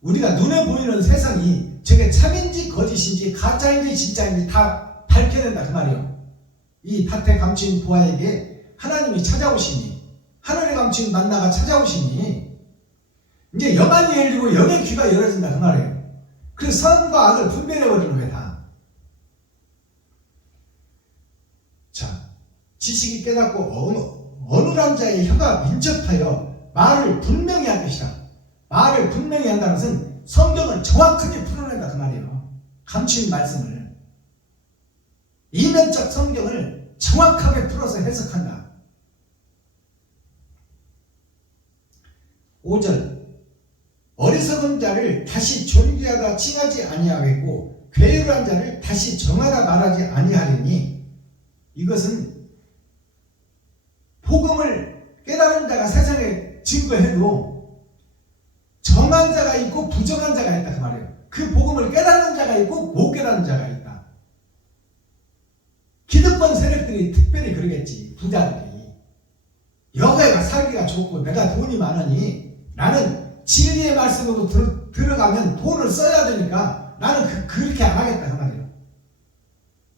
우리가 눈에 보이는 세상이 저게 참인지 거짓인지 가짜인지 진짜인지 다 밝혀낸다 그 말이에요. 이 밭에 감춘 부하에게 하나님이 찾아오시니, 하늘에 감춘 만나가 찾아오시니 이제 영안이 열리고 영의 귀가 열어진다 그 말이에요. 그래서 선과 악을 분별해버리는 거예요 다. 자, 지식이 깨닫고 어눌한 자의 혀가 민첩하여 말을 분명히 할 것이다. 말을 분명히 한다는 것은 성경을 정확하게 풀어낸다 그 말이에요. 감춘 말씀을, 이면적 성경을 정확하게 풀어서 해석한다. 5절 어리석은 자를 다시 존귀하다 칭하지 아니하겠고 괴율한 자를 다시 정하다 말하지 아니하리니, 이것은 복음을 깨달은 자가 세상에 증거해도 정한 자가 있고 부정한 자가 있다 그 말이에요. 그 복음을 깨닫는 자가 있고 못 깨닫는 자가 있다. 기득권 세력들이 특별히 그러겠지. 부자들이 여가가 살기가 좋고 내가 돈이 많으니 나는 진리의 말씀으로 들어가면 돈을 써야 되니까 나는 그렇게 안 하겠다 그 말이에요.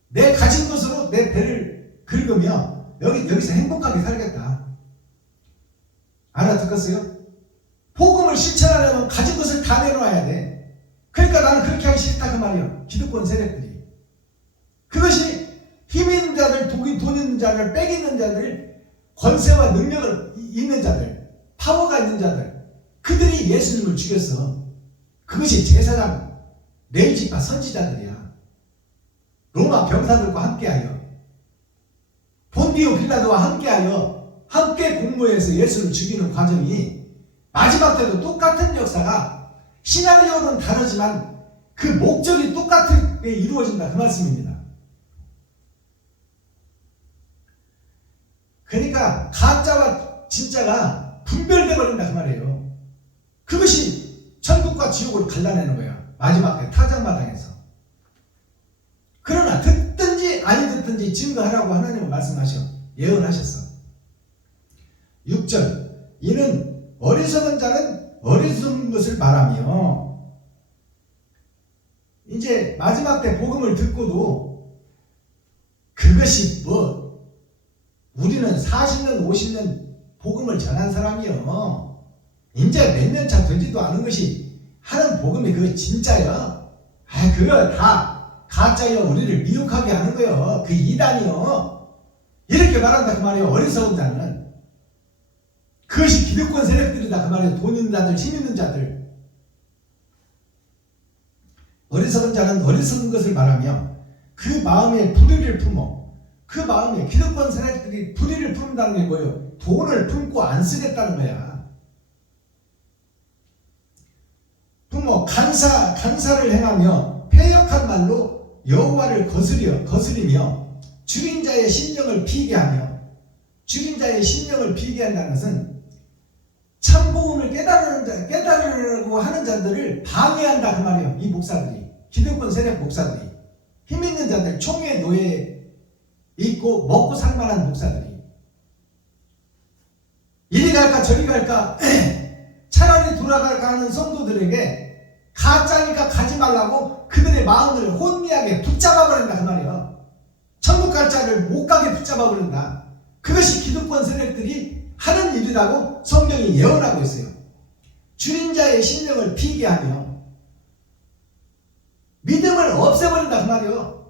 내 가진 것으로 내 배를 긁으며 여기서 행복하게 살겠다. 알아듣겠어요? 복음을 실천하려면 가진 것을 다 내놓아야 돼. 그러니까 나는 그렇게 하기 싫다 그 말이에요. 기득권 세력들이. 그것이 힘 있는 자들, 돈 있는 자들, 빽 있는 자들, 권세와 능력을 있는 자들, 파워가 있는 자들, 그들이 예수님을 죽였어. 그것이 제사장, 레위지파 선지자들이야. 로마 병사들과 함께하여, 본디오 빌라도와 함께 공모해서 예수를 죽이는 과정이 마지막 때도 똑같은 역사가 시나리오는 다르지만 그 목적이 똑같게 이루어진다 그 말씀입니다. 그러니까 가짜와 진짜가 분별돼 버린다 그 말이에요. 그것이 천국과 지옥을 갈라내는 거야. 마지막 때 타작마당에서. 그러나 듣든지 아니 듣든지 증거하라고 하나님은 말씀하셔. 예언하셨어. 6절 이는 어리석은 자는 어리석은 것을 말하며, 이제 마지막 때 복음을 듣고도 그것이 뭐 우리는 40년 50년 복음을 전한 사람이요, 이제 몇 년 차 되지도 않은 것이 하는 복음이 그거 진짜요? 그거 다 가짜요. 우리를 미혹하게 하는 거요. 그 이단이요. 이렇게 말한다 그 말이에요. 어리석은 자는. 그것이 기득권 세력들이다 그 말이에요. 돈 있는 자들, 힘 있는 자들. 어리석은 자는 어리석은 것을 말하며 그 마음에 불의를 품어. 그 마음에 기득권 세력들이 불의를 품는다는 게 뭐예요? 돈을 품고 안 쓰겠다는 거야. 품어 간사를 행하며 패역한 말로 여호와를 거스리며 죽인 자의 심령을 비게 하며, 죽인 자의 심령을 비게 한다는 것은 참복음을 깨달으려고 하는 자들을 방해한다 그 말이에요. 이 목사들이, 기득권 세력 목사들이, 힘 있는 자들, 총회 노예에 있고 먹고 살만한 목사들이 이리 갈까 저리 갈까 차라리 돌아갈까 하는 성도들에게 가짜니까 가지 말라고 그들의 마음을 혼미하게 붙잡아버린다 그 말이에요. 천국 갈 자를 못 가게 붙잡아버린다. 그것이 기득권 세력들이 하는 일이라고 성경이 예언하고 있어요. 죽인 자의 심령을 비게 하며 믿음을 없애버린다 그 말이에요.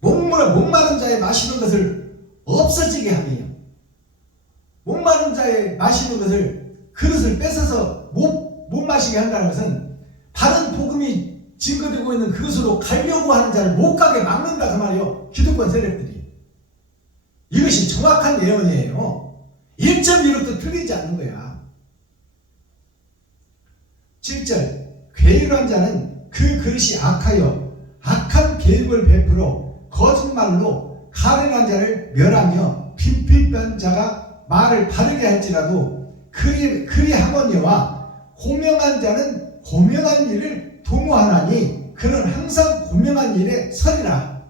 목마른 자의 마시는 것을 없어지게 하며, 목마른 자의 마시는 것을 그릇을 뺏어서 못 마시게 한다는 것은 바른 복음이 증거되고 있는 그것으로 가려고 하는 자를 못 가게 막는다 그 말이에요. 기득권 세력들이. 이것이 정확한 예언이에요. 1.1도 틀리지 않는 거야. 7절 괴일한 자는 그 그릇이 악하여 악한 계획을 베풀어 거짓말로 가련한 자를 멸하며 빈필한 자가 말을 바르게 할지라도 그리하거니와 고명한 자는 고명한 일을 도모하나니 그는 항상 고명한 일에 서리라.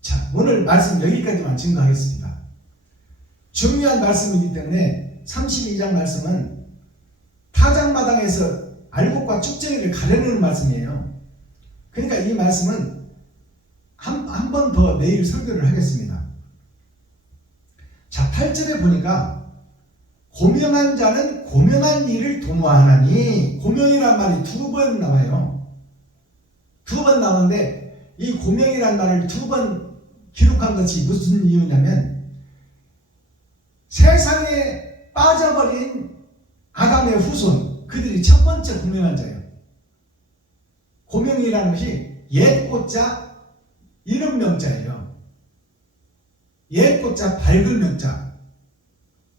자, 오늘 말씀 여기까지만 증거하겠습니다. 중요한 말씀이기 때문에 32장 말씀은 타작마당에서 알곡과 쭉쟁이를 가려내는 말씀이에요. 그러니까 이 말씀은 한 번 더 내일 설교를 하겠습니다. 자, 8절에 보니까 고명한 자는 고명한 일을 도모하나니, 고명이란 말이 2번 나와요. 2번 나오는데 이 고명이란 말을 2번 기록한 것이 무슨 이유냐면, 세상에 빠져버린 아담의 후손, 그들이 첫 번째 고명한 자예요. 고명이라는 것이 옛 꽃자 이름 명자예요. 옛 꽃자 밝은 명자.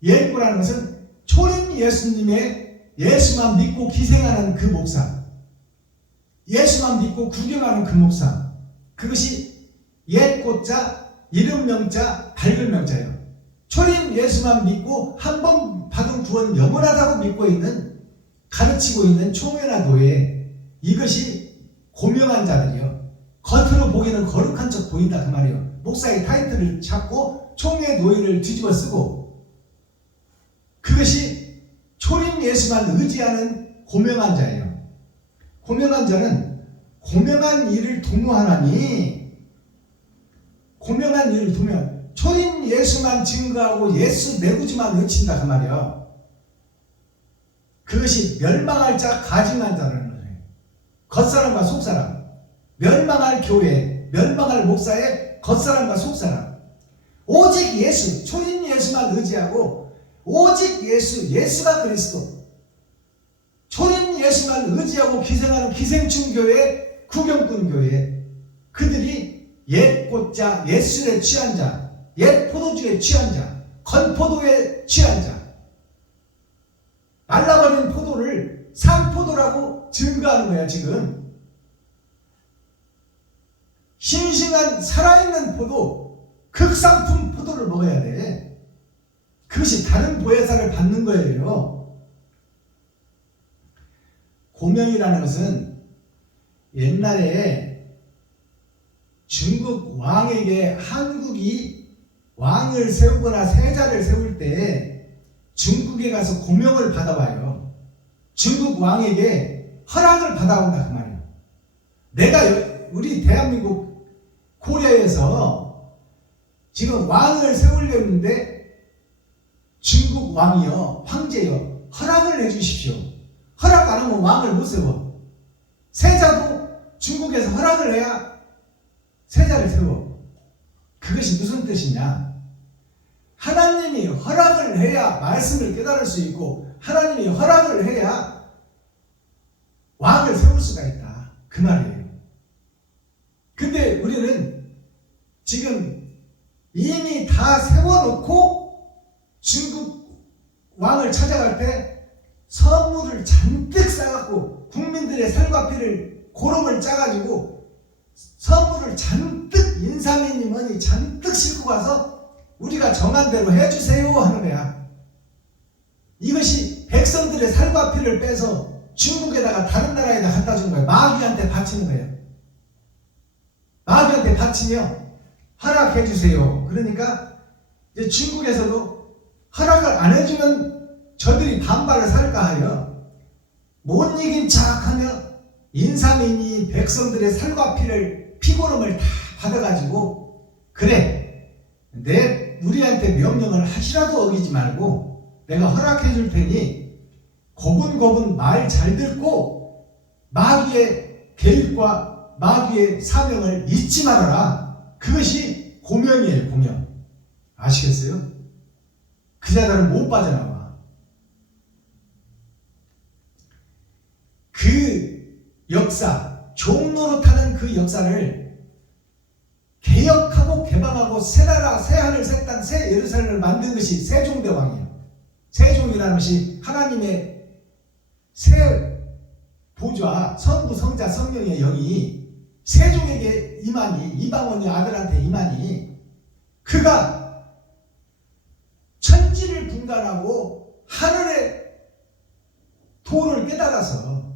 옛 꽃라는 것은 초림 예수님의 예수만 믿고 기생하는 그 목사, 예수만 믿고 구경하는 그 목사, 그것이 옛 꽃자 이름 명자 밝은 명자예요. 초림 예수만 믿고 한 번 받은 구원 영원하다고 믿고 있는, 가르치고 있는 총회나 노예, 이것이 고명한 자들이요. 겉으로 보기는 거룩한 척 보인다 그 말이에요. 목사의 타이틀을 잡고 총회 노예를 뒤집어 쓰고, 그것이 초림 예수만 의지하는 고명한 자예요. 고명한 자는 고명한 일을 도모하나니, 고명한 일을 도모, 초림 예수만 증거하고 예수 내구지만 외친다 그 말이에요. 그것이 멸망할 자 가증한 자라는 거예요. 겉사람과 속사람, 멸망할 교회, 멸망할 목사의 겉사람과 속사람, 오직 예수, 초림 예수만 의지하고 오직 예수가 그리스도, 초림 예수만 의지하고 기생하는 기생충 교회, 구경꾼 교회, 그들이 옛 꽃자, 예술에 취한 자, 옛 포도주에 취한 자, 건포도에 취한 자, 말라버린 증거하는 거야 지금. 싱싱한 살아있는 포도, 극상품 포도를 먹어야 돼. 그것이 다른 보혜사를 받는 거예요. 고명이라는 것은 옛날에 중국 왕에게 한국이 왕을 세우거나 세자를 세울 때 중국에 가서 고명을 받아와요. 중국 왕에게 허락을 받아온다 그 말이에요. 내가 우리 대한민국 고려에서 지금 왕을 세우려 했는데 중국 왕이요, 황제요, 허락을 해주십시오. 허락 안 하면 왕을 못 세워. 세자도 중국에서 허락을 해야 세자를 세워. 그것이 무슨 뜻이냐? 하나님이 허락을 해야 말씀을 깨달을 수 있고 하나님이 허락을 해야 왕을 세울 수가 있다 그 말이에요. 근데 우리는 지금 이미 다 세워놓고 중국 왕을 찾아갈 때 선물을 잔뜩 싸갖고 국민들의 살과 피를 고름을 짜가지고 선물을 잔뜩 인삼이니 뭐니 잔뜩 싣고 가서 우리가 정한 대로 해주세요 하는 거야. 이것이 백성들의 살과 피를 빼서 중국에다가 다른 나라에다 갖다 준 거야. 마귀한테 바치는 거야. 마귀한테 바치며 허락해 주세요. 그러니까 이제 중국에서도 허락을 안 해주면 저들이 반발을 살까 하여 못 이긴 척하며 인삼이니 백성들의 살과 피를 피고름을 다 받아가지고 그래 우리한테 명령을 하시라도 어기지 말고 내가 허락해 줄 테니 고분고분 말 잘 듣고 마귀의 계획과 마귀의 사명을 잊지 말아라. 그것이 고명이에요. 고명. 아시겠어요? 그 자들은 못 빠져나와. 그 역사, 종로릇하는 그 역사를 개혁하고 개방하고 새 나라, 새 하늘, 새 땅, 새 예루살렘을 만든 것이 세종대왕이에요. 세종이라는 것이 하나님의 새 보좌, 성부, 성자, 성령의 영이 세종에게 임하니, 이방원의 아들한테 임하니 그가 천지를 분간하고 하늘의 도를 깨달아서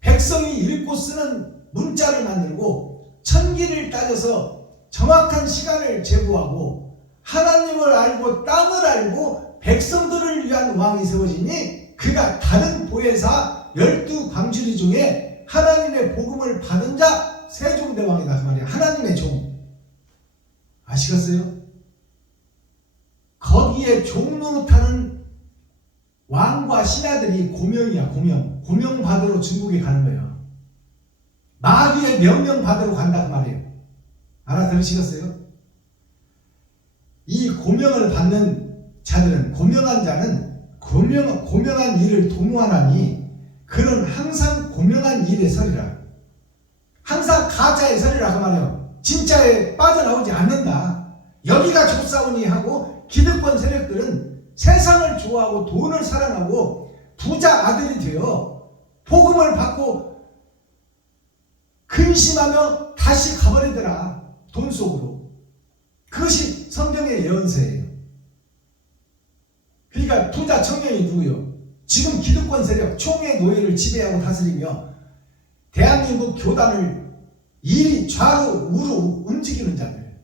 백성이 읽고 쓰는 문자를 만들고 천기를 따져서 정확한 시간을 제고하고 하나님을 알고 땅을 알고 백성들을 위한 왕이 세워지니 그가 다른 보혜사 12광주리 중에 하나님의 복음을 받은 자 세종대왕이다 그 말이야. 하나님의 종. 아시겠어요? 거기에 종노릇하는 왕과 신하들이 고명이야. 고명 받으러 중국에 가는 거예요. 마귀의 명령 받으러 간다 그 말이에요. 알아들으시겠어요? 이 고명을 받는 자들은, 고명한 자는 고명한 일을 도모하나니 그는 항상 고명한 일에 서리라. 항상 가짜에 서리라 그 말이에요. 진짜에 빠져나오지 않는다. 여기가 좁사오니 하고 기득권 세력들은 세상을 좋아하고 돈을 사랑하고 부자 아들이 되어 복음을 받고 근심하며 다시 가버리더라. 돈 속으로. 그것이 성경의 예언서예요. 그러니까 부자 청년이 누구요? 지금 기득권 세력 총회 노예를 지배하고 다스리며 대한민국 교단을 이리 좌로 우로 움직이는 자들.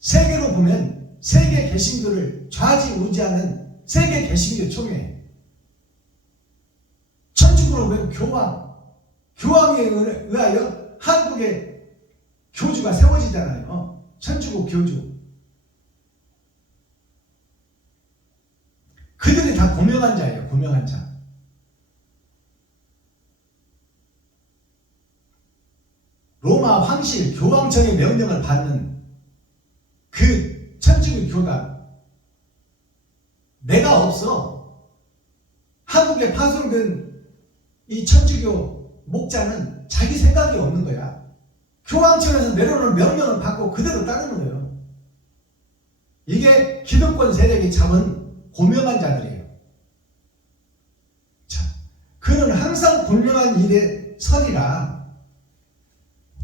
세계로 보면 세계 개신교를 좌지우지하는 세계 개신교 총회. 천주교로 보면 교황에 의하여 한국의 교주가 세워지잖아요. 천주교 교주. 그들이 다 고명한 자예요. 고명한 자. 로마 황실 교황청의 명령을 받는 그 천주교 교단. 내가 없어. 한국에 파송된 이 천주교 목자는 자기 생각이 없는 거야. 교황청에서 내려오는 명령을 받고 그대로 따르는 거예요. 이게 기득권 세력이 잡은 고명한 자들이에요. 자, 그는 항상 분명한 일에 서리라.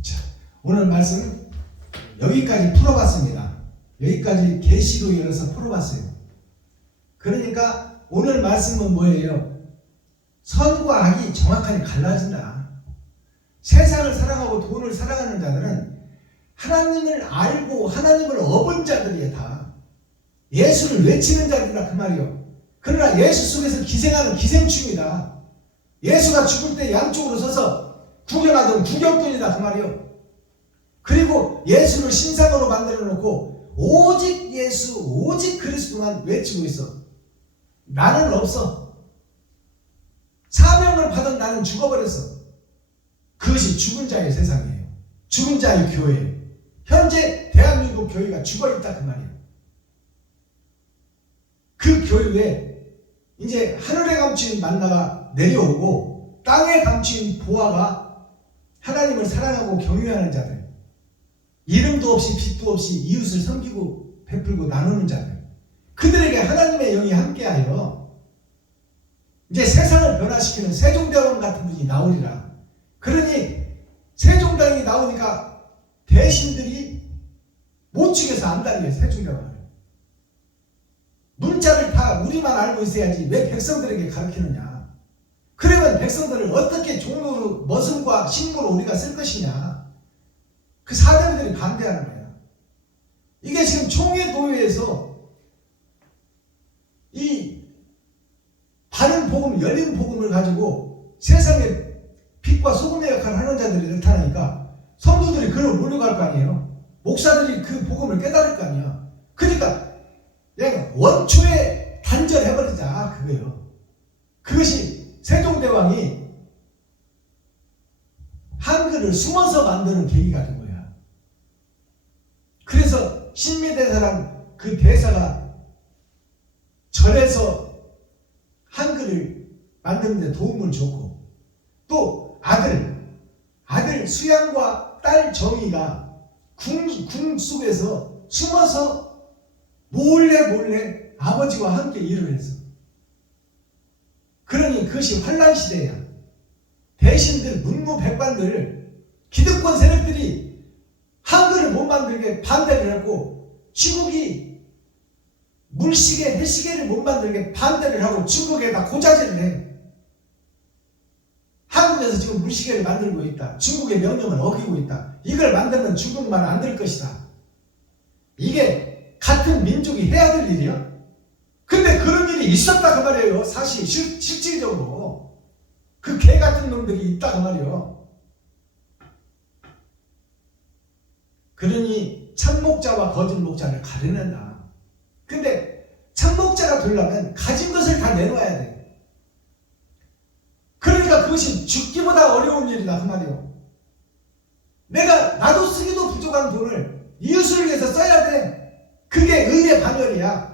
자, 오늘 말씀 여기까지 풀어봤습니다. 여기까지 계시로 열어서 풀어봤어요. 그러니까 오늘 말씀은 뭐예요? 선과 악이 정확하게 갈라진다. 세상을 사랑하고 돈을 사랑하는 자들은 하나님을 알고 하나님을 업은 자들이야 다. 예수를 외치는 자들이라 그 말이요. 그러나 예수 속에서 기생하는 기생충이다. 예수가 죽을 때 양쪽으로 서서 구경하던 구경꾼이다 그 말이요. 그리고 예수를 신상으로 만들어 놓고 오직 예수 오직 그리스도만 외치고 있어. 나는 없어. 사명을 받은 나는 죽어버렸어. 그것이 죽은 자의 세상이에요. 죽은 자의 교회예요. 현재 대한민국 교회가 죽어있다 그 말이에요. 그 교회에 이제 하늘에 감추인 만나가 내려오고 땅에 감추인 보화가 하나님을 사랑하고 경외하는 자들, 이름도 없이 빛도 없이 이웃을 섬기고 베풀고 나누는 자들, 그들에게 하나님의 영이 함께하여 이제 세상을 변화시키는 세종대왕 같은 분이 나오리라. 그러니 세종대왕이 나오니까 대신들이 못 죽여서 안달이에요. 세종대왕을. 문자를 다 우리만 알고 있어야지 왜 백성들에게 가르치느냐. 그러면 백성들을 어떻게 종로로 머슴과 식물로 우리가 쓸 것이냐. 그 사대부들이 반대하는 거야. 이게 지금 총회도회에서 이 바른 복음, 열린 복음을 가지고 세상에 빛과 소금의 역할을 하는 자들이 나타나니까 성도들이 그걸 몰려갈 거 아니에요. 목사들이 그 복음을 깨달을 거 아니야. 그러니까 그냥 원초에 단절해버리자 그거예요. 그것이 세종대왕이 한글을 숨어서 만드는 계기가 된 거야. 그래서 신미대사란 그 대사가 절에서 한글을 만드는 데 도움을 줬고, 또 아들 수양과 딸 정의가 궁 속에서 숨어서 몰래 아버지와 함께 일을 했어. 그러니 그것이 환란 시대야. 대신들, 문무백관들, 기득권 세력들이 한글을 못 만들게 반대를 하고, 중국이 물시계, 해시계를 못 만들게 반대를 하고 중국에다 고자질을 해. 한국에서 지금 물시계를 만들고 있다. 중국의 명령을 어기고 있다. 이걸 만들면 중국만 안 될 것이다. 이게 같은 민족이 해야 될 일이야. 근데 그런 일이 있었다 그 말이에요. 사실 실질적으로 그 개 같은 놈들이 있다 그 말이에요. 그러니 참목자와 거짓 목자를 가려낸다. 근데 참목자가 되려면 가진 것을 다 내놓아야 돼. 그러니까 그것이 죽기보다 어려운 일이다 그 말이에요. 나도 쓰기도 부족한 돈을 이웃을 위해서 써야 돼. 그게 의의 반열이야.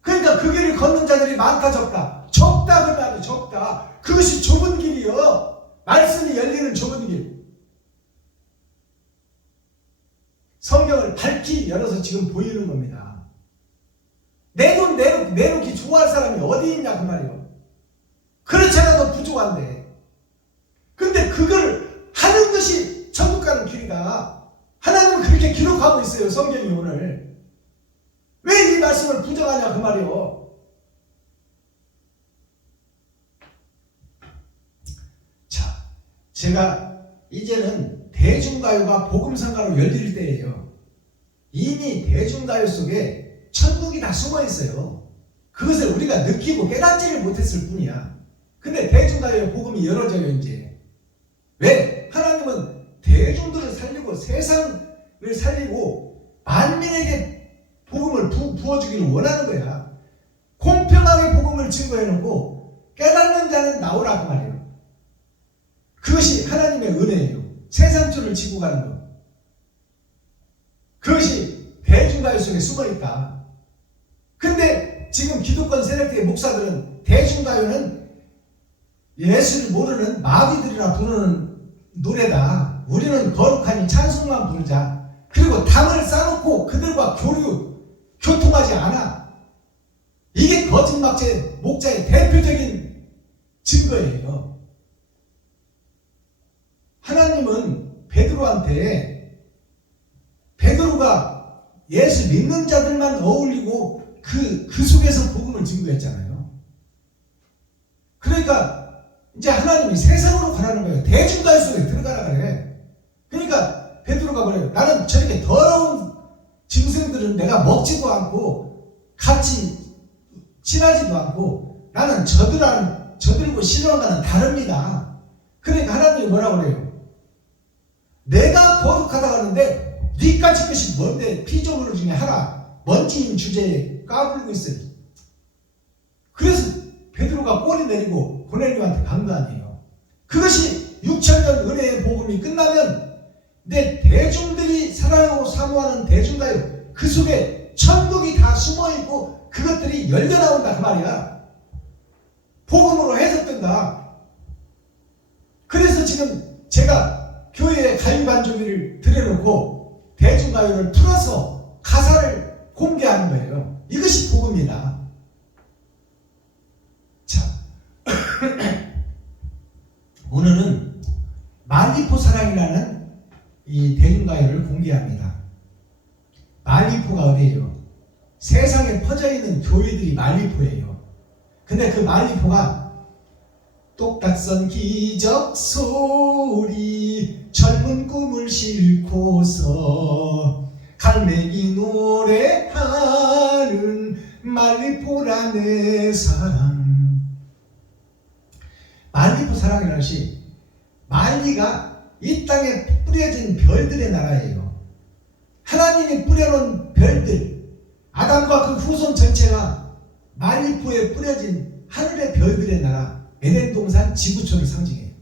그러니까 그 길을 걷는 자들이 많다 적다. 적다 그 말이에요. 적다. 그것이 좁은 길이요. 말씀이 열리는 좁은 길. 성경을 밝히 열어서 지금 보이는 겁니다. 내 돈 내놓기 좋아할 사람이 어디 있냐 그 말이에요. 그렇지 않아도 부족한데. 근데 그걸 하는 것이 천국 가는 길이다. 하나님은 그렇게 기록하고 있어요. 성경이 오늘. 왜 이 말씀을 부정하냐 그 말이에요. 자, 제가 이제는 대중가요가 복음성가로 열릴 때예요. 이미 대중가요 속에 천국이 다 숨어 있어요. 그것을 우리가 느끼고 깨닫지를 못했을 뿐이야. 근데 대중가요의 복음이 열어져요 이제. 왜? 하나님은 대중들을 살리고 세상을 살리고 만민에게 복음을 부어주기를 원하는 거야. 공평하게 복음을 증거해놓고 깨닫는 자는 나오라 그 말이에요. 그것이 하나님의 은혜예요. 세상줄을 지고 가는 것. 그것이 대중가요 속에 숨어있다. 근데 지금 기독권 세력의 목사들은 대중가요는 예수를 모르는 마귀들이라 부르는 노래다. 우리는 거룩하니 찬송만 부르자. 그리고 담을 쌓아놓고 그들과 교통하지 않아. 이게 거짓 목자의 대표적인 증거예요. 하나님은 베드로가 예수 믿는 자들만 어울리고 그 속에서 복음을 증거했잖아요. 그러니까 이제 하나님이 세상으로 가라는 거예요. 대중가요 속에 들어가라 그래. 그러니까 베드로가 그래요. 나는 저렇게 더러운 짐승들은 내가 먹지도 않고 같이 친하지도 않고 나는 저들과 신앙과는 다릅니다. 그러니까 하나님이 뭐라고 그래요? 내가 거룩하다 하는데 네가 질 것이 뭔데 피조물 중에 하나 먼지인 주제에 까불고 있어요. 그래서 베드로가 꼬리 내리고 고넬료한테 간 거 아니에요. 그것이 6,000년 은혜의 복음이 끝나면 내 대중들이 사랑하고 사모하는 대중가요 그 속에 천국이 다 숨어있고 그것들이 열려나온다 그 말이야. 복음으로 해석된다. 그래서 지금 제가 교회에 가요반주기를 들여놓고 대중가요를 풀어서 가사를 공개하는 거예요. 이것이 복음이다. 자, 오늘은 말리포 사랑이라는 이 대중가요를 공개합니다. 말리포가 어디예요? 세상에 퍼져있는 교회들이 말리포예요. 근데 그 말리포가 똑딱선 기적 소리 젊은 꿈을 싣고서 갈매기 노래하는 말리포라 내 사랑. 말리포 사랑이라는 것이 말리가 이 땅에 뿌려진 별들의 나라예요. 하나님이 뿌려놓은 별들, 아담과 그 후손 전체가 말리포에 뿌려진 하늘의 별들의 나라 에덴 동산 지구촌을 상징해요.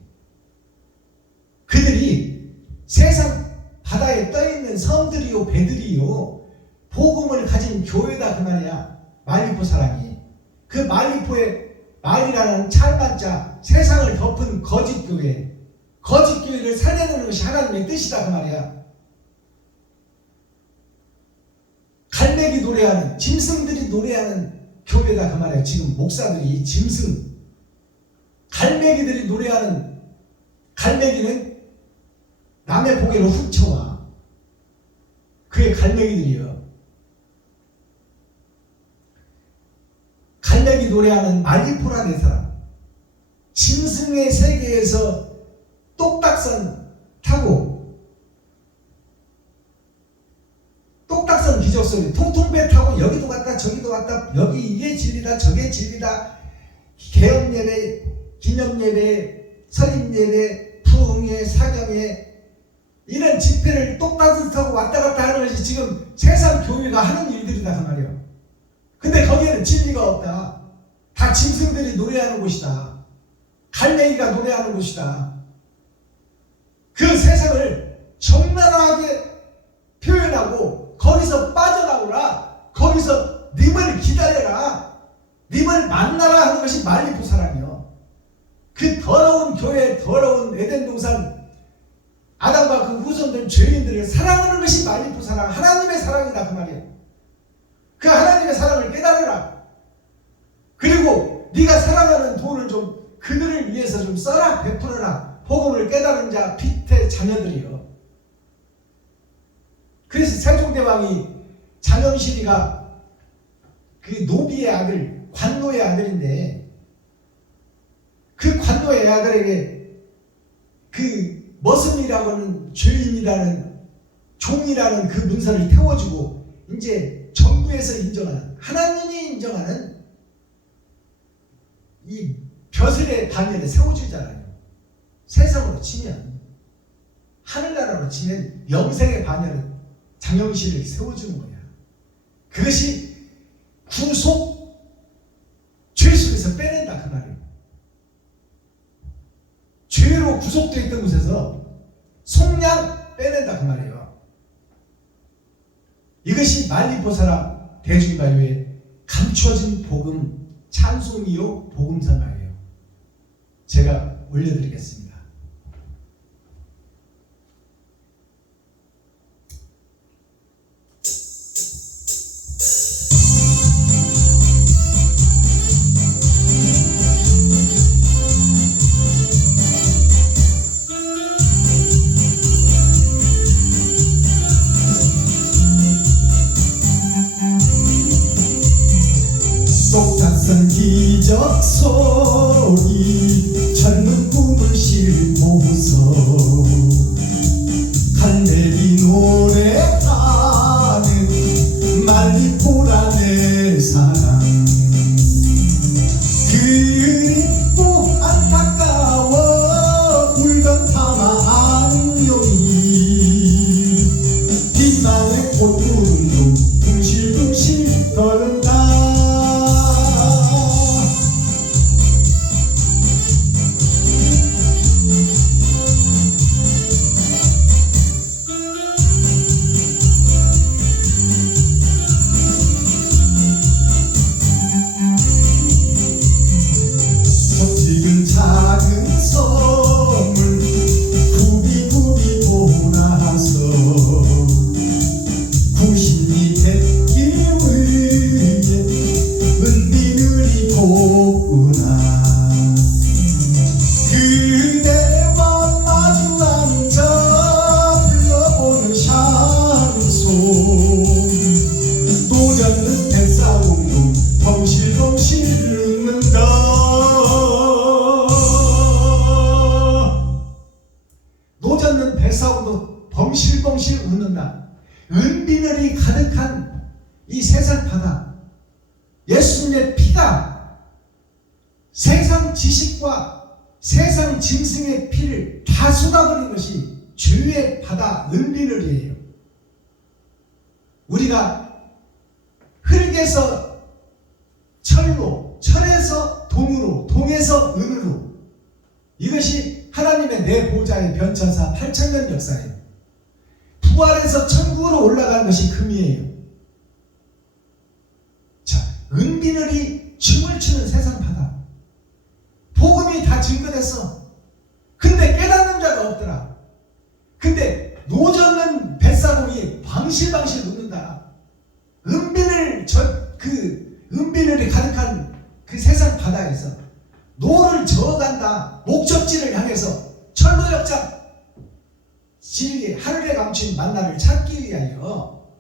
그들이 세상 바다에 떠있는 섬들이요 배들이요 복음을 가진 교회다 그 말이야. 말리포 사랑이. 그 말리포의 말이라는 찰만자 세상을 덮은 거짓교회를 살려내는 것이 하나님의 뜻이다 그 말이야. 갈매기 노래하는 짐승들이 노래하는 교회다 그 말이야. 지금 목사들이 짐승 갈매기들이 노래하는 갈매기는 남의 고개로 훔쳐와. 그게 갈매기들이요. 갈매기 노래하는 말리포라 내 사람. 짐승의 세계에서 똑딱선 타고 똑딱선 기적소리 통통배 타고 여기도 갔다 저기도 갔다 여기 이게 진리다 저게 진리다 개업예배 기념예배 설립예배 부흥회 사경회 이런 집회를 똑딱선 타고 왔다 갔다 하는 것이 지금 세상 교회가 하는 일들이다 그 말이에요. 근데 거기에는 진리가 없다. 다 짐승들이 노래하는 곳이다. 갈매기가 노래하는 곳이다. 그 세상을 적나라하게 표현하고 거기서 빠져나오라. 거기서 님을 기다려라. 님을 만나라 하는 것이 말리포 사랑이요. 그 더러운 교회, 더러운 에덴 동산 아담과 그 후손들 죄인들을 사랑하는 것이 말리포 사랑, 하나님의 사랑이다 그 말이에요. 그 하나님의 사랑을 깨달으라. 그리고 네가 사랑하는 돈을 좀 그들을 위해서 좀 써라, 베풀어라. 복음을 깨달은 자 빛의 자녀들이요. 그래서 세종대왕이 장영실이가 그 노비의 아들, 관노의 아들인데 그 관노의 아들에게 그 머슴이라고 하는 죄인이라는 종이라는 그 문서를 태워주고 이제 정부에서 인정하는 하나님이 인정하는 이 벼슬의 반열에 세워주잖아요. 세상으로 치면 하늘나라로 치면 영생의 반열에 장영실을 세워주는 거야. 그것이 구속 죄 속에서 빼낸다 그 말이에요. 죄로 구속되어 있던 곳에서 속량 빼낸다 그 말이에요. 이것이 말리포 사람 대중가요의 감추어진 복음 찬송이요 복음선가예요. 제가 올려드리겠습니다. 벙실벙실 웃는다. 은비늘이 가득한 이 세상 바다, 예수님의 피가 세상 지식과 세상 짐승의 피를 다 쏟아버린 것이 죄의 바다 은비늘이에요. 우리가 흙에서 철로, 철에서 동으로, 동에서 은으로, 이것이 하나님의 내 보좌의 변천사 8,000년 역사예요. 부활해서 천국으로 올라가는 것이 금이에요. 자, 은비늘이 춤을 추는 세상 바다. 복음이 다 증거됐어. 근데 깨닫는 자가 없더라. 근데 노젓는 뱃사공이 방실방실 웃는다. 은비늘이 가득한 그 세상 바다에서 노를 저어간다. 목적지를 향해서 철로역장 진리의 하늘에 감춘 만나를 찾기 위하여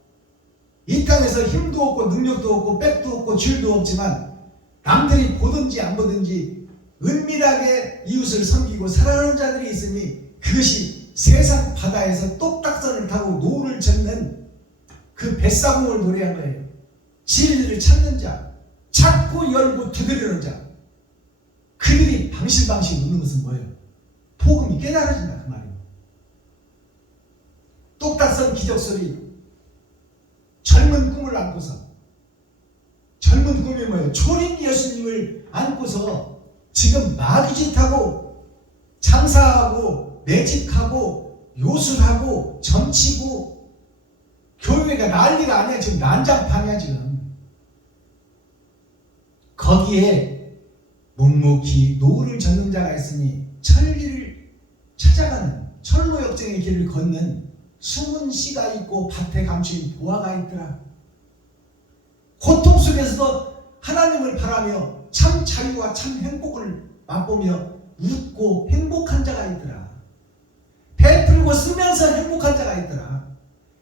이 땅에서 힘도 없고 능력도 없고 백도 없고 줄도 없지만 남들이 보든지 안 보든지 은밀하게 이웃을 섬기고 사랑하는 자들이 있으니 그것이 세상 바다에서 똑딱선을 타고 노를 젓는 그 뱃사공을 노래한 거예요. 진리를 찾는 자, 찾고 열고 두드리는 자, 그들이 방실방실 웃는 것은 뭐예요? 복음이 깨달아진다 그 말이에요. 똑딱선 기적소리, 젊은 꿈을 안고서, 젊은 꿈이 뭐예요? 초림 예수님을 안고서 지금 마귀짓하고 장사하고 매직하고 요술하고 점치고 교회가 난리가 아니야. 지금 난장판이야 지금. 거기에 묵묵히 노를 젓는 자가 있으니 천리를 찾아가는 철로역정의 길을 걷는 숨은 씨가 있고 밭에 감춘 보화가 있더라. 고통 속에서도 하나님을 바라며 참 자유와 참 행복을 맛보며 웃고 행복한 자가 있더라. 베풀고 쓰면서 행복한 자가 있더라.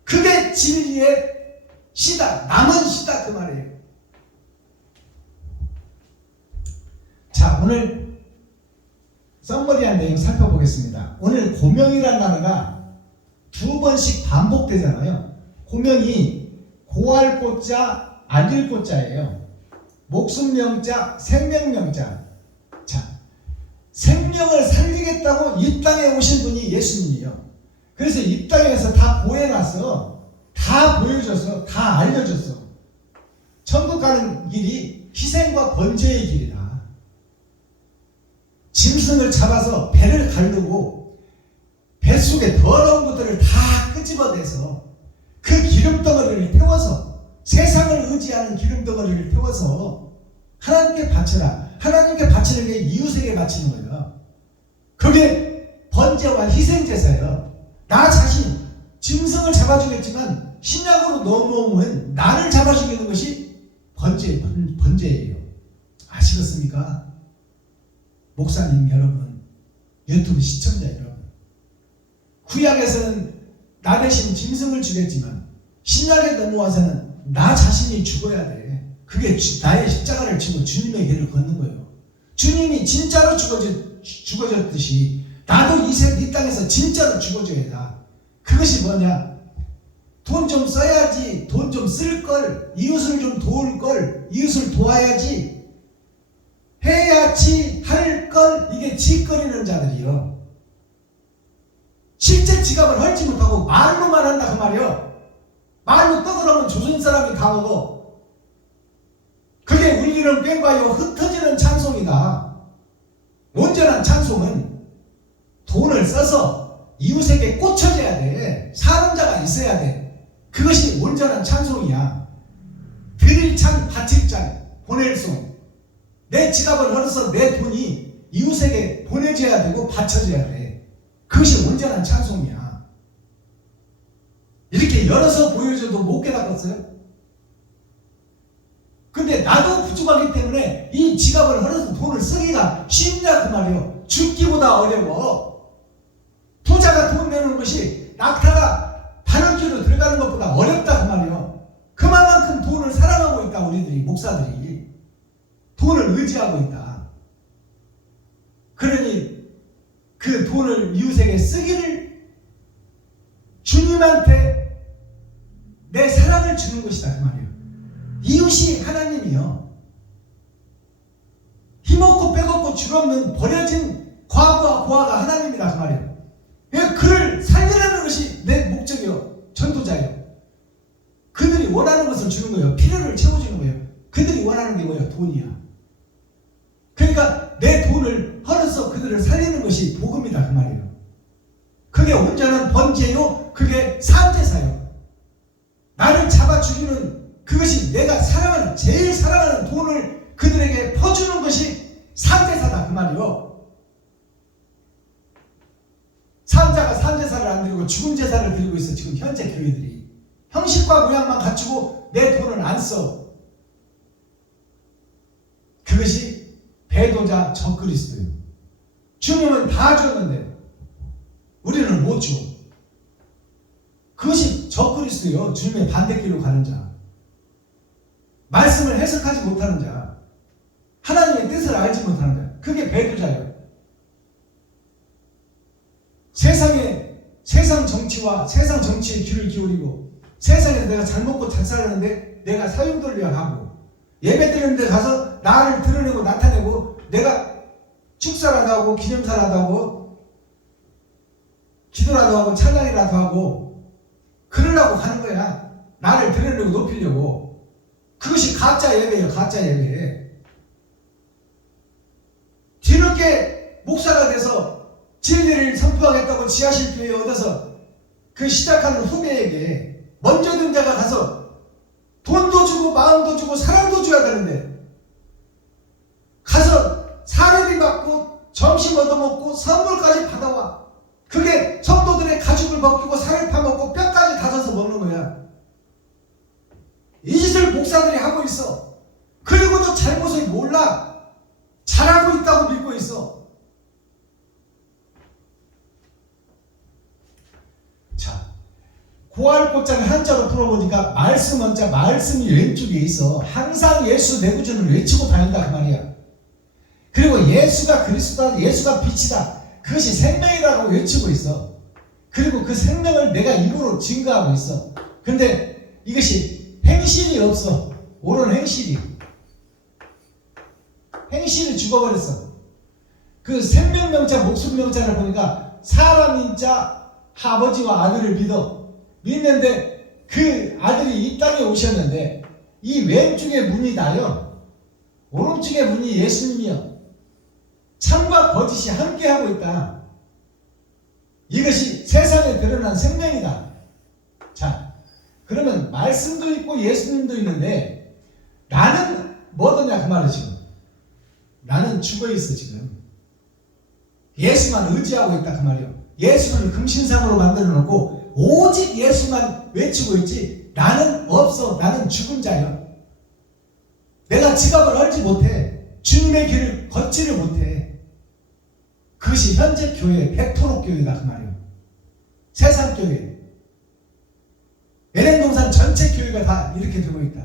그게 진리의 씨다. 남은 씨다 그 말이에요. 자, 오늘 썸머리한 내용 살펴보겠습니다. 오늘 고명이라는 단어가 두 번씩 반복되잖아요. 고명이 고할 고자 알릴 고자예요. 목숨 명자 생명명자. 자, 생명을 살리겠다고 이 땅에 오신 분이 예수님이에요. 그래서 이 땅에서 다 보여놨어. 다 보여줬어. 다 알려줬어. 천국 가는 길이 희생과 번제의 길이다. 짐승을 잡아서 배를 가르고 뱃속에 더러운 것들을 다 끄집어내서 그 기름덩어리를 태워서 세상을 의지하는 기름덩어리를 태워서 하나님께 바쳐라. 하나님께 바치는 게 이웃에게 바치는 거예요. 그게 번제와 희생제사예요. 나 자신 짐승을 잡아주겠지만 신약으로 넘어오면 나를 잡아주기는 것이 번제예요. 아시겠습니까? 목사님 여러분, 유튜브 시청자 여러분, 구약에서는 나 대신 짐승을 주겠지만 신약에 넘어와서는 나 자신이 죽어야 돼. 그게 나의 십자가를 지고 주님의 길을 걷는 거예요. 주님이 진짜로 죽어졌듯이 나도 이 땅에서 진짜로 죽어줘야 돼. 그것이 뭐냐? 돈 좀 써야지, 돈 좀 쓸 걸, 이웃을 좀 도울 걸, 이웃을 도와야지, 해야지 할 걸, 이게 짓거리는 자들이요. 실제 지갑을 헐지 못하고 말로만 한다 그 말이요. 말로 떠들어오면 조선 사람이 다 먹어. 그게 울리는 꽹과요 흩어지는 찬송이다. 온전한 찬송은 돈을 써서 이웃에게 꽂혀져야 돼. 사는 자가 있어야 돼. 그것이 온전한 찬송이야. 드릴 찬 바칠 잔 보낼 송. 내 지갑을 헐어서 내 돈이 이웃에게 보내줘야 되고 바쳐줘야 돼. 그것이 온전한 찬송이야. 이렇게 열어서 보여줘도 못 깨닫았어요? 근데 나도 부족하기 때문에 이 지갑을 헐어서 돈을 쓰기가 쉽냐 그 말이요. 죽기보다 어려워. 부자가 돈 내는 것이 낙타가 바늘귀로 들어가는 것보다 어렵다 그 말이요. 그만큼 돈을 사랑하고 있다. 우리들이 목사들이 돈을 의지하고 있다. 그러니 그 돈을 이웃에게 쓰기를 주님한테 내 사랑을 주는 것이다 그 말이에요. 이웃이 하나님이요. 힘없고 빼없고 줄없는 버려진 과부와 고아가 하나님이다 그 말이에요. 그를 살리라는 것이 내 목적이요. 전도자예요. 그들이 원하는 것을 주는 거예요. 필요를 채워주는 거예요. 그들이 원하는 게 뭐예요? 돈이야. 그러니까 내 돈을 헐어서 그들을 살리는 것이 복음이다 그 말이에요. 그게 온전한 번제요. 그게 산제사요. 나를 잡아 죽이는 그것이 내가 사랑하는 제일 사랑하는 돈을 그들에게 퍼주는 것이 산제사다 그 말이요. 산자가 산제사를 안 드리고 죽은 제사를 드리고 있어. 지금 현재 교회들이 형식과 모양만 갖추고 내 돈을 안 써. 그것이 배도자 적그리스도예요. 주님은 다 줬는데 우리는 못 줘. 그것이 적그리스도예요. 주님의 반대길로 가는 자, 말씀을 해석하지 못하는 자, 하나님의 뜻을 알지 못하는 자, 그게 배도자예요. 세상 정치와 세상 정치에 귀를 기울이고 세상에서 내가 잘 먹고 잘 살았는데 내가 사용돌려 하고 예배 드리는 데 가서 나를 드러내고 나타내고 내가 축사라도 하고 기념사라도 하고 기도라도 하고 찬양이라도 하고 그러려고 가는 거야. 나를 드러내고 높이려고. 그것이 가짜 예배예요. 가짜 예배. 뒤늦게 목사가 돼서 진리를 선포하겠다고 지하실 교회에 얻어서 그 시작하는 후배에게 먼저 든 자가 가서 돈도 주고 마음도 주고 사랑도 줘야 되는데 가서 사례비 받고 점심 얻어먹고 선물까지 받아와. 그게 성도들의 가죽을 벗기고 살을 파먹고 뼈까지 다져서 먹는 거야. 이 짓을 목사들이 하고 있어. 그리고도 잘못을 몰라. 잘하고 있다고 믿고 있어. 자, 고할꽃자를 한자로 풀어보니까 말씀 원자, 말씀이 왼쪽에 있어. 항상 예수 내 구주를 외치고 다닌다 그 말이야. 그리고 예수가 그리스도다, 예수가 빛이다, 그것이 생명이라고 외치고 있어. 그리고 그 생명을 내가 입으로 증거하고 있어. 근데 이것이 행실이 없어. 옳은 행실이 죽어버렸어. 그 생명명자 목숨명자를 보니까 사람인자 아버지와 아들을 믿는데 그 아들이 이 땅에 오셨는데 이 왼쪽에 문이 나요. 오른쪽에 문이 예수님이요. 참과 거짓이 함께하고 있다. 이것이 세상에 드러난 생명이다. 자, 그러면 말씀도 있고 예수님도 있는데 나는 뭐더냐 그 말이야. 지금 나는 죽어있어. 지금 예수만 의지하고 있다 그 말이야. 예수를 금신상으로 만들어 놓고 오직 예수만 외치고 있지 나는 없어. 나는 죽은 자야. 내가 지갑을 알지 못해. 주님의 길을 걷지를 못해. 그것이 현재 교회 100% 교회다 그 말이에요. 세상 교회, LN동산 전체 교회가 다 이렇게 되고 있다.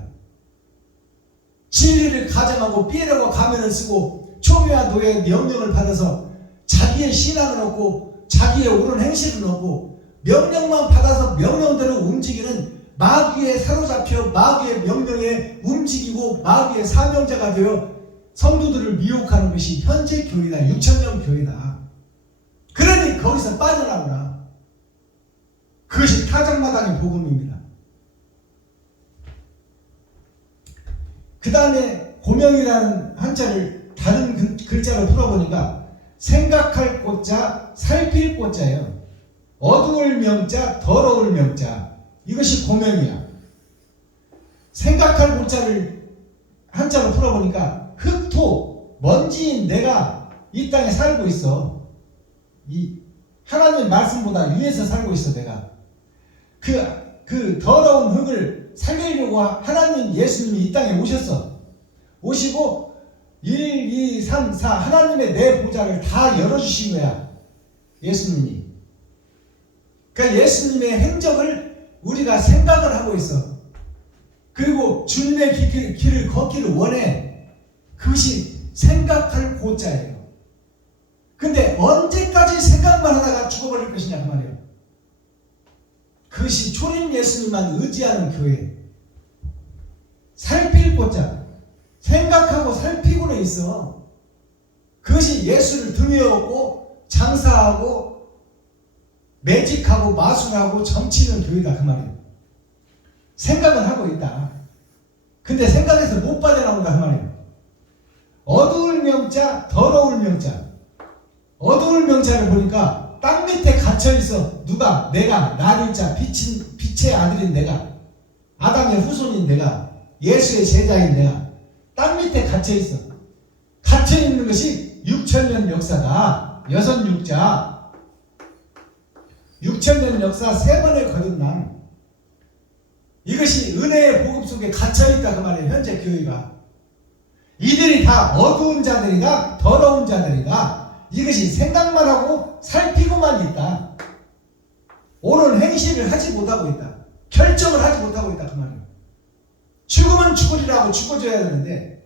진리를 가장하고 삐라고 가면을 쓰고 초미와 노예의 명령을 받아서 자기의 신앙을 얻고 자기의 옳은 행실을 얻고 명령만 받아서 명령대로 움직이는 마귀에 사로잡혀 마귀의 명령에 움직이고 마귀의 사명자가 되어 성도들을 미혹하는 것이 현재 교회다. 6,000년 교회다. 그러니 거기서 빠져나오라. 그것이 타작마당의 복음입니다. 그 다음에 고명이라는 한자를 다른 글자로 풀어보니까 생각할 꽃자, 살필 꽃자예요. 어두울 명자, 더러울 명자. 이것이 고명이야. 생각할 꽃자를 한자로 풀어보니까 흙토, 먼지인 내가 이 땅에 살고 있어. 이 하나님의 말씀보다 위에서 살고 있어. 내가 그 더러운 흙을 살리려고 하나님 예수님이 이 땅에 오셨어. 오시고 1, 2, 3, 4 하나님의 내 보좌를 다 열어주신 거야. 예수님이. 그러니까 예수님의 행적을 우리가 생각을 하고 있어. 그리고 주님의 길을 걷기를 원해. 그것이 생각할 고자예요. 근데 언제까지 생각만 하다가 죽어버릴 것이냐 그 말이에요. 그것이 초림 예수님만 의지하는 교회. 살필 곳자 생각하고 살피고는 있어. 그것이 예수를 등에 업고 장사하고 매직하고 마술하고 점치는 교회다 그 말이에요. 생각은 하고 있다. 근데 생각에서 못 빠져나온다 그 말이에요. 어두울 명자 더러울 명자. 어두울 명자를 보니까 땅 밑에 갇혀있어. 누가? 내가 나를 자 빛의 아들인 내가, 아담의 후손인 내가, 예수의 제자인 내가 땅 밑에 갇혀있어. 갇혀있는 것이 6,000년 역사다. 여섯 육자 6,000년 역사 세 번의 거듭남. 이것이 은혜의 복음 속에 갇혀있다 그 말이에요. 현재 교회가. 이들이 다 어두운 자들이다 더러운 자들이다. 이것이 생각만 하고 살피고만 있다. 옳은 행실을 하지 못하고 있다. 결정을 하지 못하고 있다 그 말이에요. 죽으면 죽으리라고 죽어줘야 되는데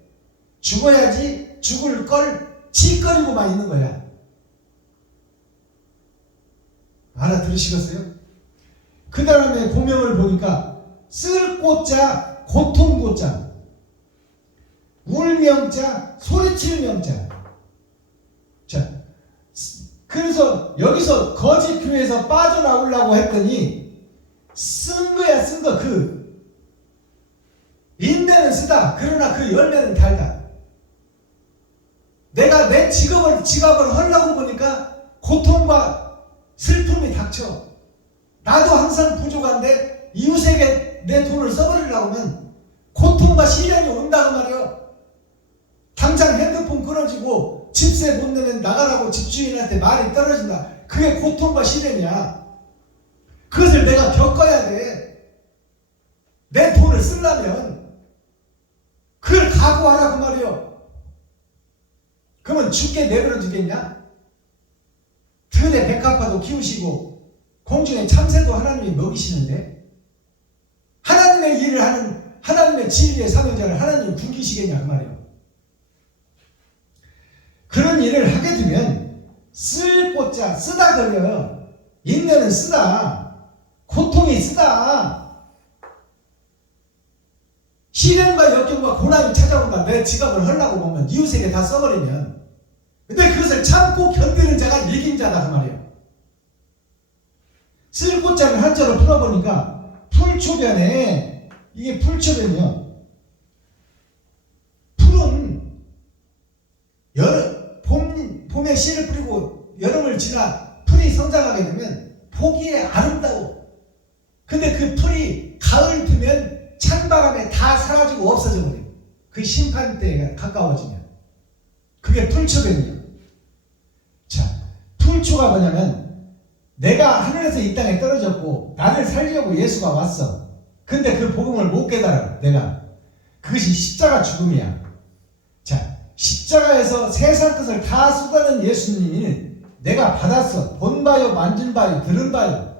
죽어야지 죽을 걸 짓거리고만 있는 거야. 알아들으시겠어요? 그 다음에 고명을 보니까 쓸 꽃자 고통 꽃자, 울명자 소리칠 명자. 자, 그래서 여기서 거짓 교회에서 빠져나오려고 했더니 쓴 거야. 쓴 거. 그 인내는 쓰다. 그러나 그 열매는 달다. 내가 내 지갑을 하려고 보니까 고통과 슬픔이 닥쳐. 나도 항상 부족한데 이웃에게 내 돈을 써버리려고 하면 고통과 시련이 온다고 말이요. 당장 핸드폰 끊어지고 집세 못 내면 나가라고 집주인한테 말이 떨어진다. 그게 고통과 시련이야. 그것을 내가 겪어야 돼. 내 돈을 쓰려면 그걸 각오하라 그 말이요. 그러면 죽게 내버려 두겠냐? 들에 백합화도 키우시고 공중에 참새도 하나님이 먹이시는데 하나님의 일을 하는 하나님의 진리의 사명자를 하나님이 굶기시겠냐 그 말이에요. 그런 일을 하게 되면 쓸 꽃자 쓰다 걸려. 인내는 쓰다. 고통이 쓰다. 시련과 역경과 고난이 찾아온다. 내 지갑을 하려고 보면 이웃에게 다 써버리면. 근데 그것을 참고 견디는 자가 이긴 자다 그 말이에요. 쓸 꽃자를 한자로 풀어보니까 풀초변에, 이게 풀초변이요. 풀은 봄에 씨를 뿌리고 여름을 지나 풀이 성장하게 되면 보기에 아름다워. 근데 그 풀이 가을 되면 찬바람에 다 사라지고 없어져 버려요. 그 심판때가 가까워지면. 그게 풀초변이에요. 자, 풀초가 뭐냐면 내가 하늘에서 이 땅에 떨어졌고 나를 살리려고 예수가 왔어. 근데 그 복음을 못 깨달아 내가. 그것이 십자가 죽음이야. 자, 십자가에서 세상 것을 다 쏟아낸 예수님이 내가 받았어. 본 바요 만진 바요 들은 바요.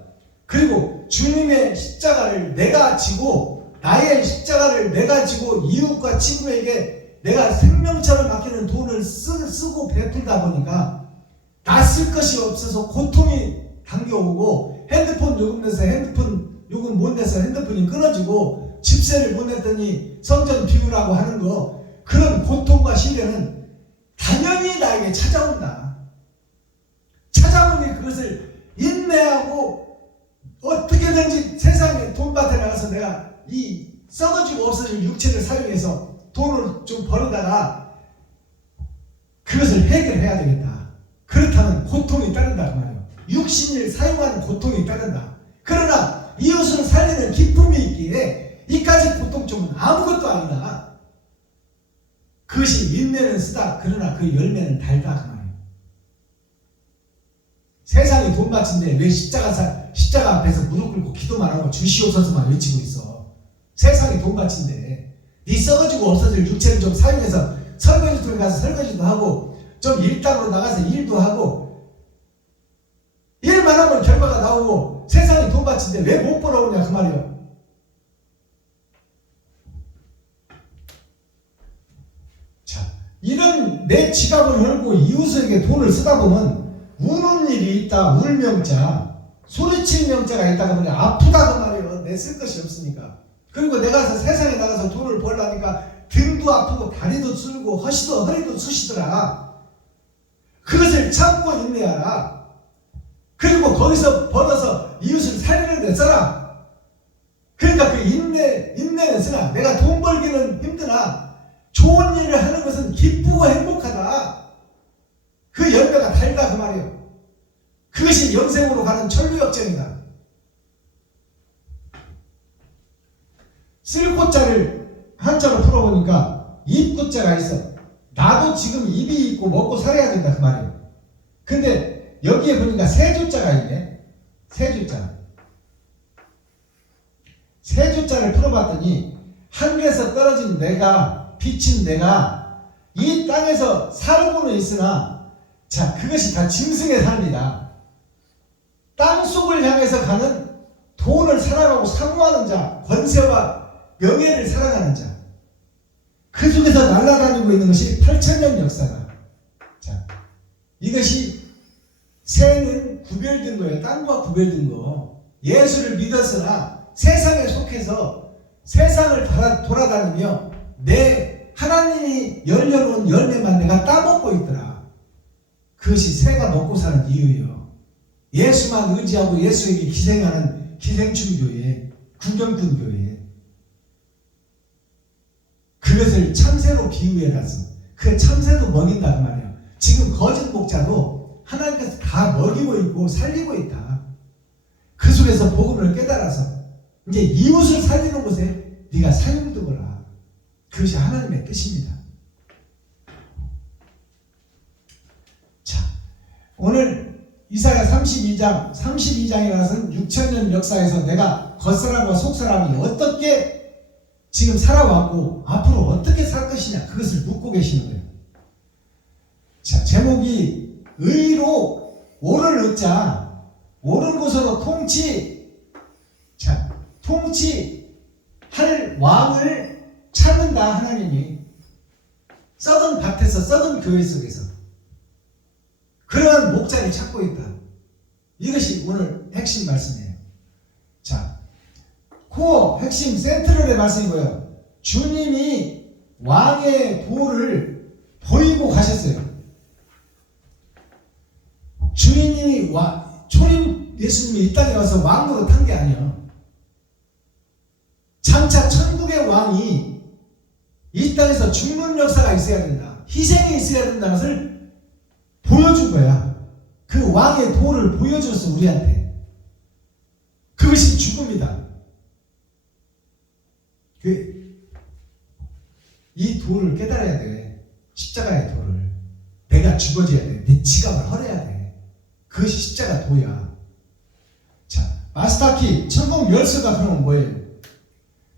그리고 주님의 십자가를 내가 지고 나의 십자가를 내가 지고 이웃과 친구에게 내가 생명처럼 맡기는 돈을 쓰고 베풀다 보니까 나 쓸 것이 없어서 고통이 당겨오고 핸드폰 요금 내서 핸드폰 요금 못 내서 핸드폰이 끊어지고 집세를 못 냈더니 성전 비우라고 하는 거, 그런 고통과 시련은 당연히 나에게 찾아온다. 찾아오니 그것을 인내하고 어떻게든지 세상에 돈밭에 나가서 내가 이 썩어지고 없어질 육체를 사용해서 돈을 좀 벌어다가 그것을 해결해야 되겠다. 그렇다면 고통이 따른다 그 말이에요. 육신을 사용하는 고통이 따른다. 그러나 이웃을 살리는 기쁨이 있기에 이까지 고통점은 아무것도 아니다. 그것이 인내는 쓰다. 그러나 그 열매는 달다 그 말이에요. 세상이 돈밭인데 왜 십자가 앞에서 무릎 꿇고 기도만 하고 주시옵소서만 외치고 있어. 세상이 돈밭인데 네 썩어지고 없어질 육체를 좀 사용해서 설거지통에 가서 설거지도 하고 좀 일당으로 나가서 일도 하고 일만 하면 결과가 나오고 세상이 돈밭인데 왜 못 벌어오냐 그 말이에요. 자, 이런 내 지갑을 헐고 이웃에게 돈을 쓰다 보면 우는 일이 있다. 울명자 소리치는 영자가 있다가 보니 아프다 그 말이에요. 내 쓸 것이 없으니까. 그리고 내가 세상에 나가서 돈을 벌라니까 등도 아프고 다리도 sul고 허리도 쑤시더라. 그것을 참고 인내하라. 그리고 거기서 벌어서 이웃을 살리는 데 써라. 그러니까 그 인내는 쓰나 내가 돈 벌기는 힘드나 좋은 일을 하는 것은 기쁘고 행복하다. 그 열매가 달다 그 말이에요. 그것이 영생으로 가는 천루역정이다. 쓸 곳자를 한자로 풀어보니까 입 곳자가 있어. 나도 지금 입이 있고 먹고 살아야 된다 그 말이에요. 근데 여기에 보니까 세조자가 있네. 세조자. 세조자를 풀어봤더니 하늘에서 떨어진 내가 비친 내가 이 땅에서 살고는 있으나 자 그것이 다 짐승의 삶이다. 땅속을 향해서 가는 돈을 사랑하고 사모하는 자, 권세와 명예를 사랑하는 자, 그 속에서 날아다니고 있는 것이 8,000년 역사다. 자, 이것이 새는 구별된 거예요. 땅과 구별된 거. 예수를 믿었으나 세상에 속해서 세상을 돌아다니며 내 하나님이 열려놓은 열매만 내가 따먹고 있더라. 그것이 새가 먹고 사는 이유예요. 예수만 의지하고 예수에게 기생하는 기생충교회, 구경꾼교회. 그것을 참새로 비유해놔서 그 참새도 먹인다 그 말이에요. 지금 거짓 목자도 하나님께서 다 먹이고 있고 살리고 있다. 그 속에서 복음을 깨달아서 이제 이웃을 살리는 곳에 네가 사용되거라. 그것이 하나님의 뜻입니다. 자, 오늘 이사야 32장이라서는 6,000년 역사에서 내가 겉사람과 속사람이 어떻게 지금 살아왔고 앞으로 어떻게 살 것이냐 그것을 묻고 계시는 거예요. 자, 제목이 의로 옳을 의자 옳은 곳으로 통치. 자, 통치할 왕을 찾는다. 하나님이 썩은 밭에서 썩은 교회 속에서 그러한 목자를 찾고 있다. 이것이 오늘 핵심 말씀이에요. 자, 코어 핵심 센트럴의 말씀이고요. 주님이 왕의 도를 보이고 가셨어요. 주님이 초림 예수님이 이 땅에 와서 왕으로 탄 게 아니에요. 장차 천국의 왕이 이 땅에서 죽는 역사가 있어야 된다. 희생이 있어야 된다는 것을 보여준 거야. 그 왕의 도를 보여줬어 우리한테. 그것이 죽음이다. 이 도를 깨달아야 돼. 십자가의 도를. 내가 죽어져야 돼. 내 지갑을 헐어야 돼. 그것이 십자가 도야. 자, 마스터키 천국 열쇠가 그러면 뭐예요?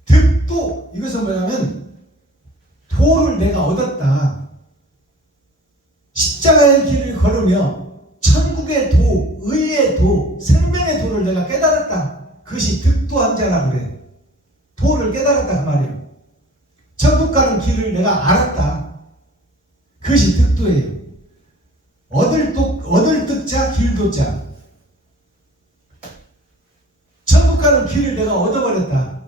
득도. 이것은 뭐냐면 도를 내가 얻었다. 십자가의 길을 걸으며 천국의 도, 의의 도, 생명의 도를 내가 깨달았다. 그것이 득도한 자라 그래. 도를 깨달았다 그 말이에요. 천국 가는 길을 내가 알았다. 그것이 득도예요. 얻을 득자, 길도자. 천국 가는 길을 내가 얻어버렸다.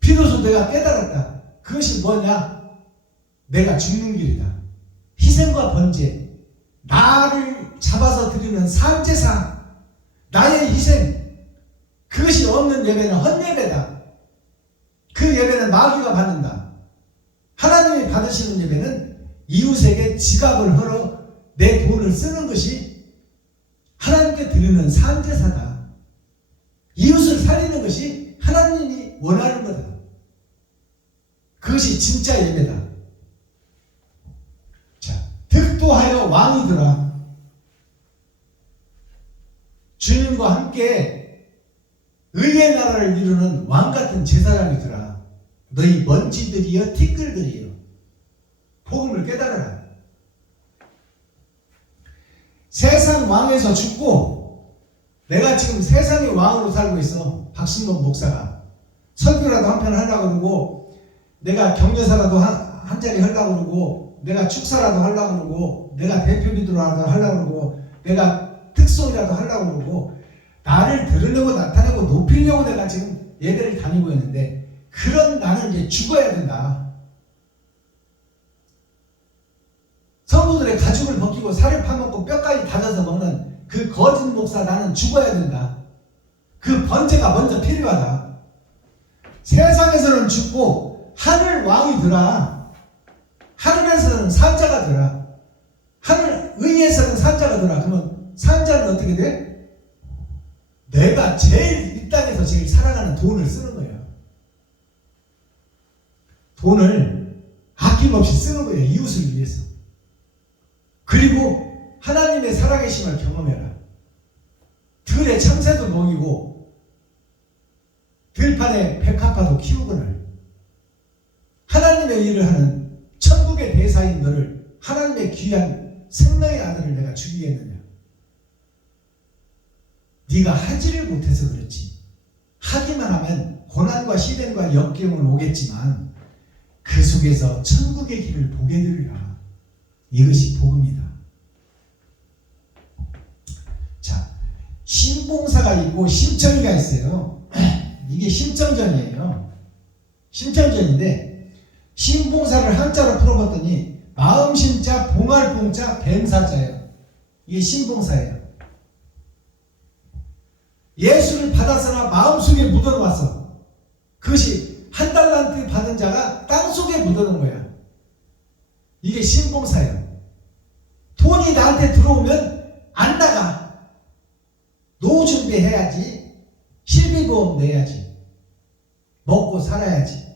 비로소 내가 깨달았다. 그것이 뭐냐? 내가 죽는 길이다. 희생과 번제, 나를 잡아서 드리는 산제사, 나의 희생, 그것이 없는 예배는 헛예배다. 그 예배는 마귀가 받는다. 하나님이 받으시는 예배는 이웃에게 지갑을 헐어 내 돈을 쓰는 것이 하나님께 드리는 산제사다. 이웃을 살리는 것이 하나님이 원하는 거다. 그것이 진짜 예배다. 자, 득도하여 왕이더라. 주님과 함께 의의 나라를 이루는 왕같은 제사장이더라. 너희 먼지들이여 티끌들이여 복음을 깨달아라. 세상 왕에서 죽고 내가 지금 세상의 왕으로 살고 있어. 박신범 목사가 설교라도 한 편 하려고 그러고, 내가 격려사라도 한 자리 하려고 그러고, 내가 축사라도 하려고 그러고, 내가 대표기도라도 하려고 그러고, 내가 특송이라도 하려고 그러고, 나를 드러내고 나타내고 높이려고 내가 지금 예배를 다니고 있는데 그런 나는 이제 죽어야 된다. 성도들의 가죽을 벗기고 살을 파먹고 뼈까지 다져서 먹는 그 거짓 목사 나는 죽어야 된다. 그 번제가 먼저 필요하다. 세상에서는 죽고 하늘 왕이 되라. 하늘에서는 산자가 되라. 하늘 의에서는 산자가 되라. 그러면 산자는 어떻게 돼? 내가 제일 이 땅에서 제일 사랑하는 돈을 쓰는 거예요. 돈을 아낌없이 쓰는 거예요. 이웃을 위해서. 그리고 하나님의 살아계심을 경험해라. 들에 참새도 먹이고 들판에 백합화도 키우거늘 하나님의 일을 하는 천국의 대사인 너를 하나님의 귀한 생명의 아들을 내가 죽이겠느냐. 네가 하지를 못해서 그렇지. 하기만 하면 고난과 시련과 역경은 오겠지만 그 속에서 천국의 길을 보게 되리라. 이것이 복음이다. 자, 신봉사가 있고 심청이가 있어요. 이게 심청전이에요. 심청전인데 신봉사를 한자로 풀어봤더니 마음심자, 봉할봉자, 뱀사자예요. 이게 신봉사예요. 예수를 받았으나 마음속에 묻어놓았어. 그것이 한 달란트 받은 자가 땅속에 묻어놓은 거야. 이게 신봉사예요. 돈이 나한테 들어오면 안 나가. 노후 준비해야지. 실비보험 내야지. 먹고 살아야지.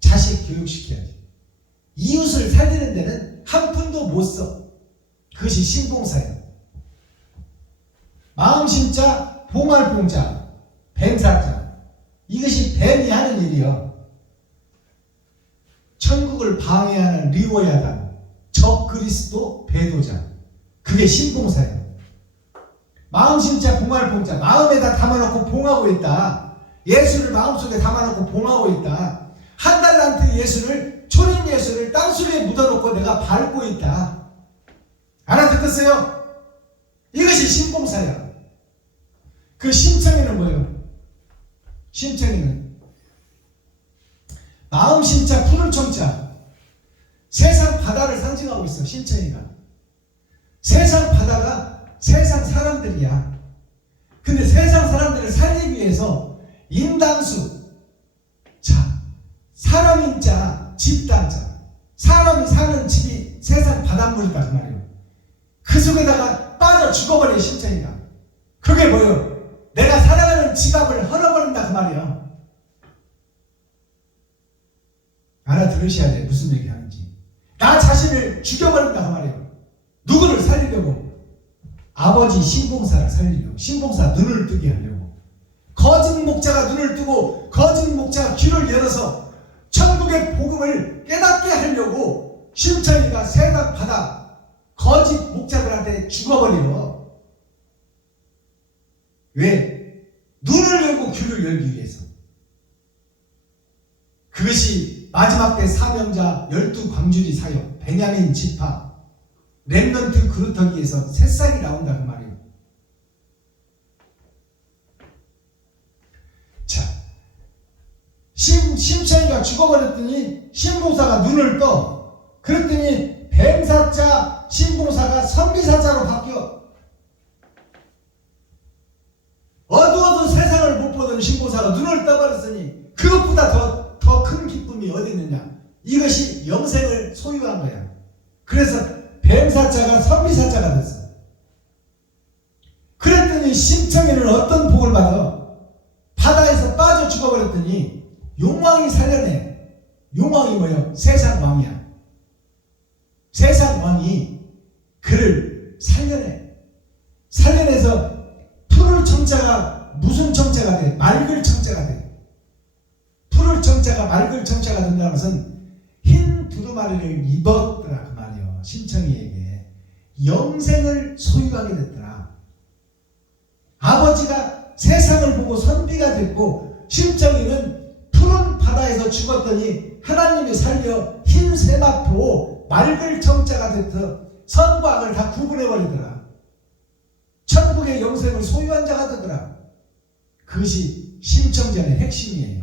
자식 교육시켜야지. 이웃을 살리는 데는 한 푼도 못 써. 그것이 신봉사예요. 마음심자, 봉할봉자, 뱀사자. 이것이 뱀이 하는 일이요. 천국을 방해하는 리워야단, 적그리스도 배도자. 그게 신봉사예요. 마음심자, 봉할봉자. 마음에다 담아놓고 봉하고 있다. 예수를 마음속에 담아놓고 봉하고 있다. 한 달란트 예수를, 초림 예수를 땅속에 묻어놓고 내가 밟고 있다. 알아듣겠어요? 이것이 신봉사야. 그 심청이는 뭐예요? 심청이는 마음심자, 푸른 청자. 세상 바다를 상징하고 있어. 심청이가. 세상 바다가 세상 사람들이야. 근데 세상 사람들을 살리기 위해서 인당수, 자, 사람인자, 집단자. 사람이 사는 집이 세상 바닷물이다 그 말이에요. 그 속에다가 빠져 죽어버린 심청이가. 그게 뭐예요? 내가 사랑하는 지갑을 헐어버린다 그 말이에요. 알아들으셔야 돼. 무슨 얘기 하는지. 나 자신을 죽여버린다 그 말이에요. 누구를 살리려고? 아버지 신봉사를 살리려고. 신봉사 눈을 뜨게 하려고. 거짓 목자가 눈을 뜨고 거짓 목자가 귀를 열어서 천국의 복음을 깨닫게 하려고 심청이가 세상 바다 거짓 목자들한테 죽어버려. 왜? 눈을 열고 귀를 열기 위해서. 그것이 마지막 때 사명자 12광주리 사역, 베냐민 지파, 렘넌트 그루터기에서 새싹이 나온다 그 말이에요. 자, 심청이가 죽어버렸더니 신봉사가 눈을 떠. 그랬더니 뱀사자 신봉사가 선비사자로 바뀌어. 어두워도 세상을 못 보던 신봉사가 눈을 떠버렸으니 그것보다 더 큰 기쁨이 어디 있느냐. 이것이 영생을 소유한 거야. 그래서 뱀사자가 선비사자가 됐어. 그랬더니 심청이는 어떤 복을 받아? 바다에서 빠져 죽어버렸더니 용왕이 살려내. 용왕이 뭐예요? 세상 왕이야. 세상 왕이 그를 살려내. 살려내서 푸를 청자가 무슨 청자가 돼? 맑을 청자가 돼. 푸를 청자가 맑을 청자가 된다는 것은 흰 두루마리를 입었더라 그 말이요. 심청이에게 영생을 소유하게 됐더라. 아버지가 세상을 보고 선비가 됐고 심청이는 푸른 바다에서 죽었더니 하나님이 살려 흰 세마포 맑을 청자가 돼서 선과 악을 다 구분해버리더라. 천국의 영생을 소유한 자가 되더라. 그것이 심청전의 핵심이에요.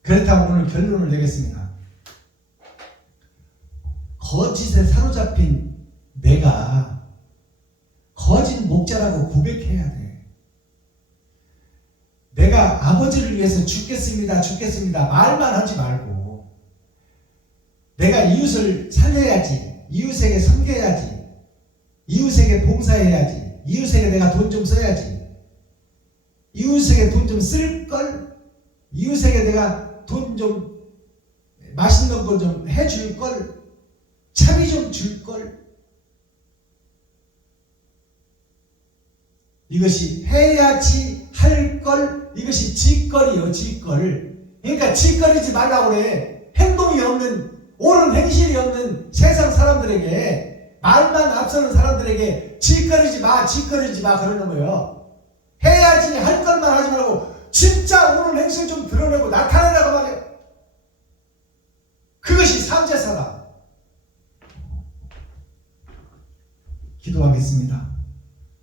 그렇다고 오늘 결론을 내겠습니다. 거짓에 사로잡힌 내가 거짓 목자라고 고백해야 돼. 내가 아버지를 위해서 죽겠습니다, 죽겠습니다 말만 하지 말고 내가 이웃을 살려야지, 이웃에게 섬겨야지, 이웃에게 봉사해야지, 이웃에게 내가 돈 좀 써야지, 이웃에게 돈 좀 쓸걸, 이웃에게 내가 돈 좀 맛있는 거 좀 해줄걸, 차비 좀 줄걸. 이것이 해야지 할걸, 이것이 짓거리요, 짓걸. 그러니까 짓거리지 말라고 그래. 행동이 없는, 옳은 행실이 없는 세상 사람들에게, 말만 앞서는 사람들에게 짓거리지 마, 짓거리지 마 그러는 거예요. 해야지 할 것만 하지 말고 진짜 옳은 행실 좀 드러내고 나타내라고 말이에요. 그것이 삼제사다. 기도하겠습니다.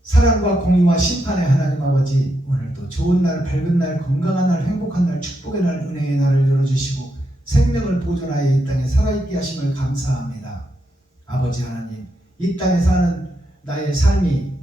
사랑과 공의와 심판의 하나님 아버지, 오늘도 좋은 날, 밝은 날, 건강한 날, 행복한 날, 축복의 날, 은혜의 날을 열어주시고 생명을 보존하여 이 땅에 살아있게 하심을 감사합니다. 아버지 하나님, 이 땅에 사는 나의 삶이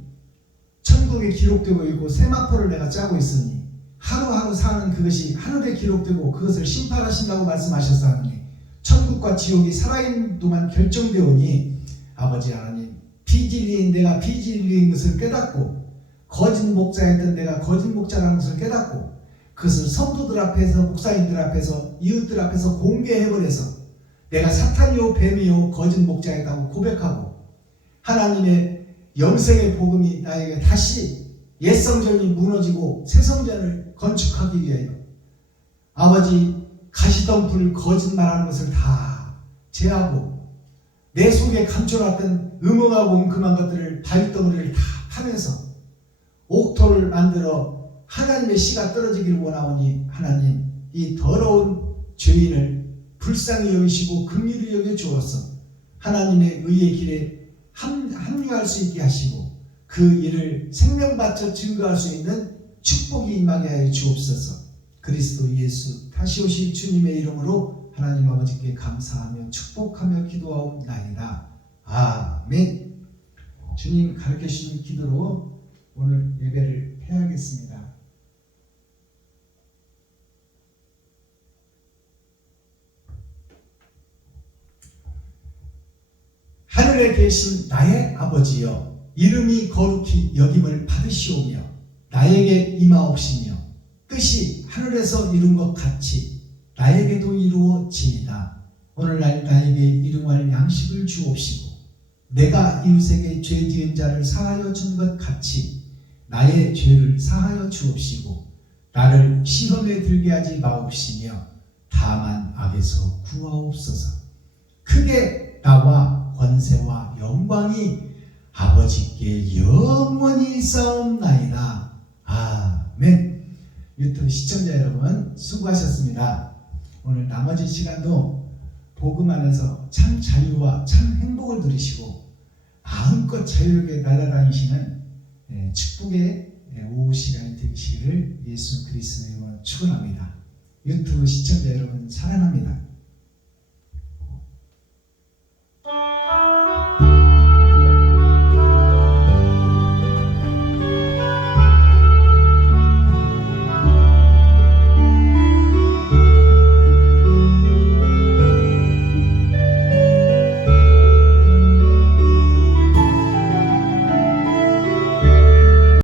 천국에 기록되고 있고 세마포를 내가 짜고 있으니 하루하루 사는 그것이 하늘에 기록되고 그것을 심판하신다고 말씀하셨사오니 천국과 지옥이 살아있는 동안 결정되오니 아버지 하나님, 비진리인 내가 비진리인 것을 깨닫고 거짓 목자였던 내가 거짓 목자라는 것을 깨닫고 그것을 성도들 앞에서, 목사님들 앞에서, 이웃들 앞에서 공개해버려서 내가 사탄이요 뱀이요 거짓 목자이라고 고백하고 하나님의 영생의 복음이 나에게 다시 옛 성전이 무너지고 새 성전을 건축하기 위하여 아버지 가시던 불 거짓말하는 것을 다 제하고 내 속에 감춰놨던 음흉하고 웅큼한 것들을 발덩어리를 다 파면서 옥토를 만들어 하나님의 씨가 떨어지기를 원하오니 하나님, 이 더러운 죄인을 불쌍히 여기시고 긍휼히 여겨 주어서 하나님의 의의 길에 합류할 수 있게 하시고 그 일을 생명받쳐 증거할 수 있는 축복이 임하게 하여 주옵소서. 그리스도 예수 다시 오실 주님의 이름으로 하나님 아버지께 감사하며 축복하며 기도하옵나이다. 아멘. 주님 가르쳐 주신 기도로 오늘 예배를 해야겠습니다. 하늘에 계신 나의 아버지여, 이름이 거룩히 여김을 받으시오며 나에게 임하옵시며 뜻이 하늘에서 이룬 것 같이 나에게도 이루어지이다. 오늘날 나에게 일용할 양식을 주옵시고 내가 이웃에게 죄 지은 자를 사하여 준 것 같이 나의 죄를 사하여 주옵시고 나를 시험에 들게 하지 마옵시며 다만 악에서 구하옵소서. 크게 나와 권세와 영광이 아버지께 영원히 있사옵나이다. 아멘. 유튜브 시청자 여러분 수고하셨습니다. 오늘 나머지 시간도 복음 안에서 참 자유와 참 행복을 누리시고 마음껏 자유롭게 날아다니시는 축복의 오후 시간이 되시기를 예수 그리스도의 이름으로 축원합니다. 유튜브 시청자 여러분 사랑합니다.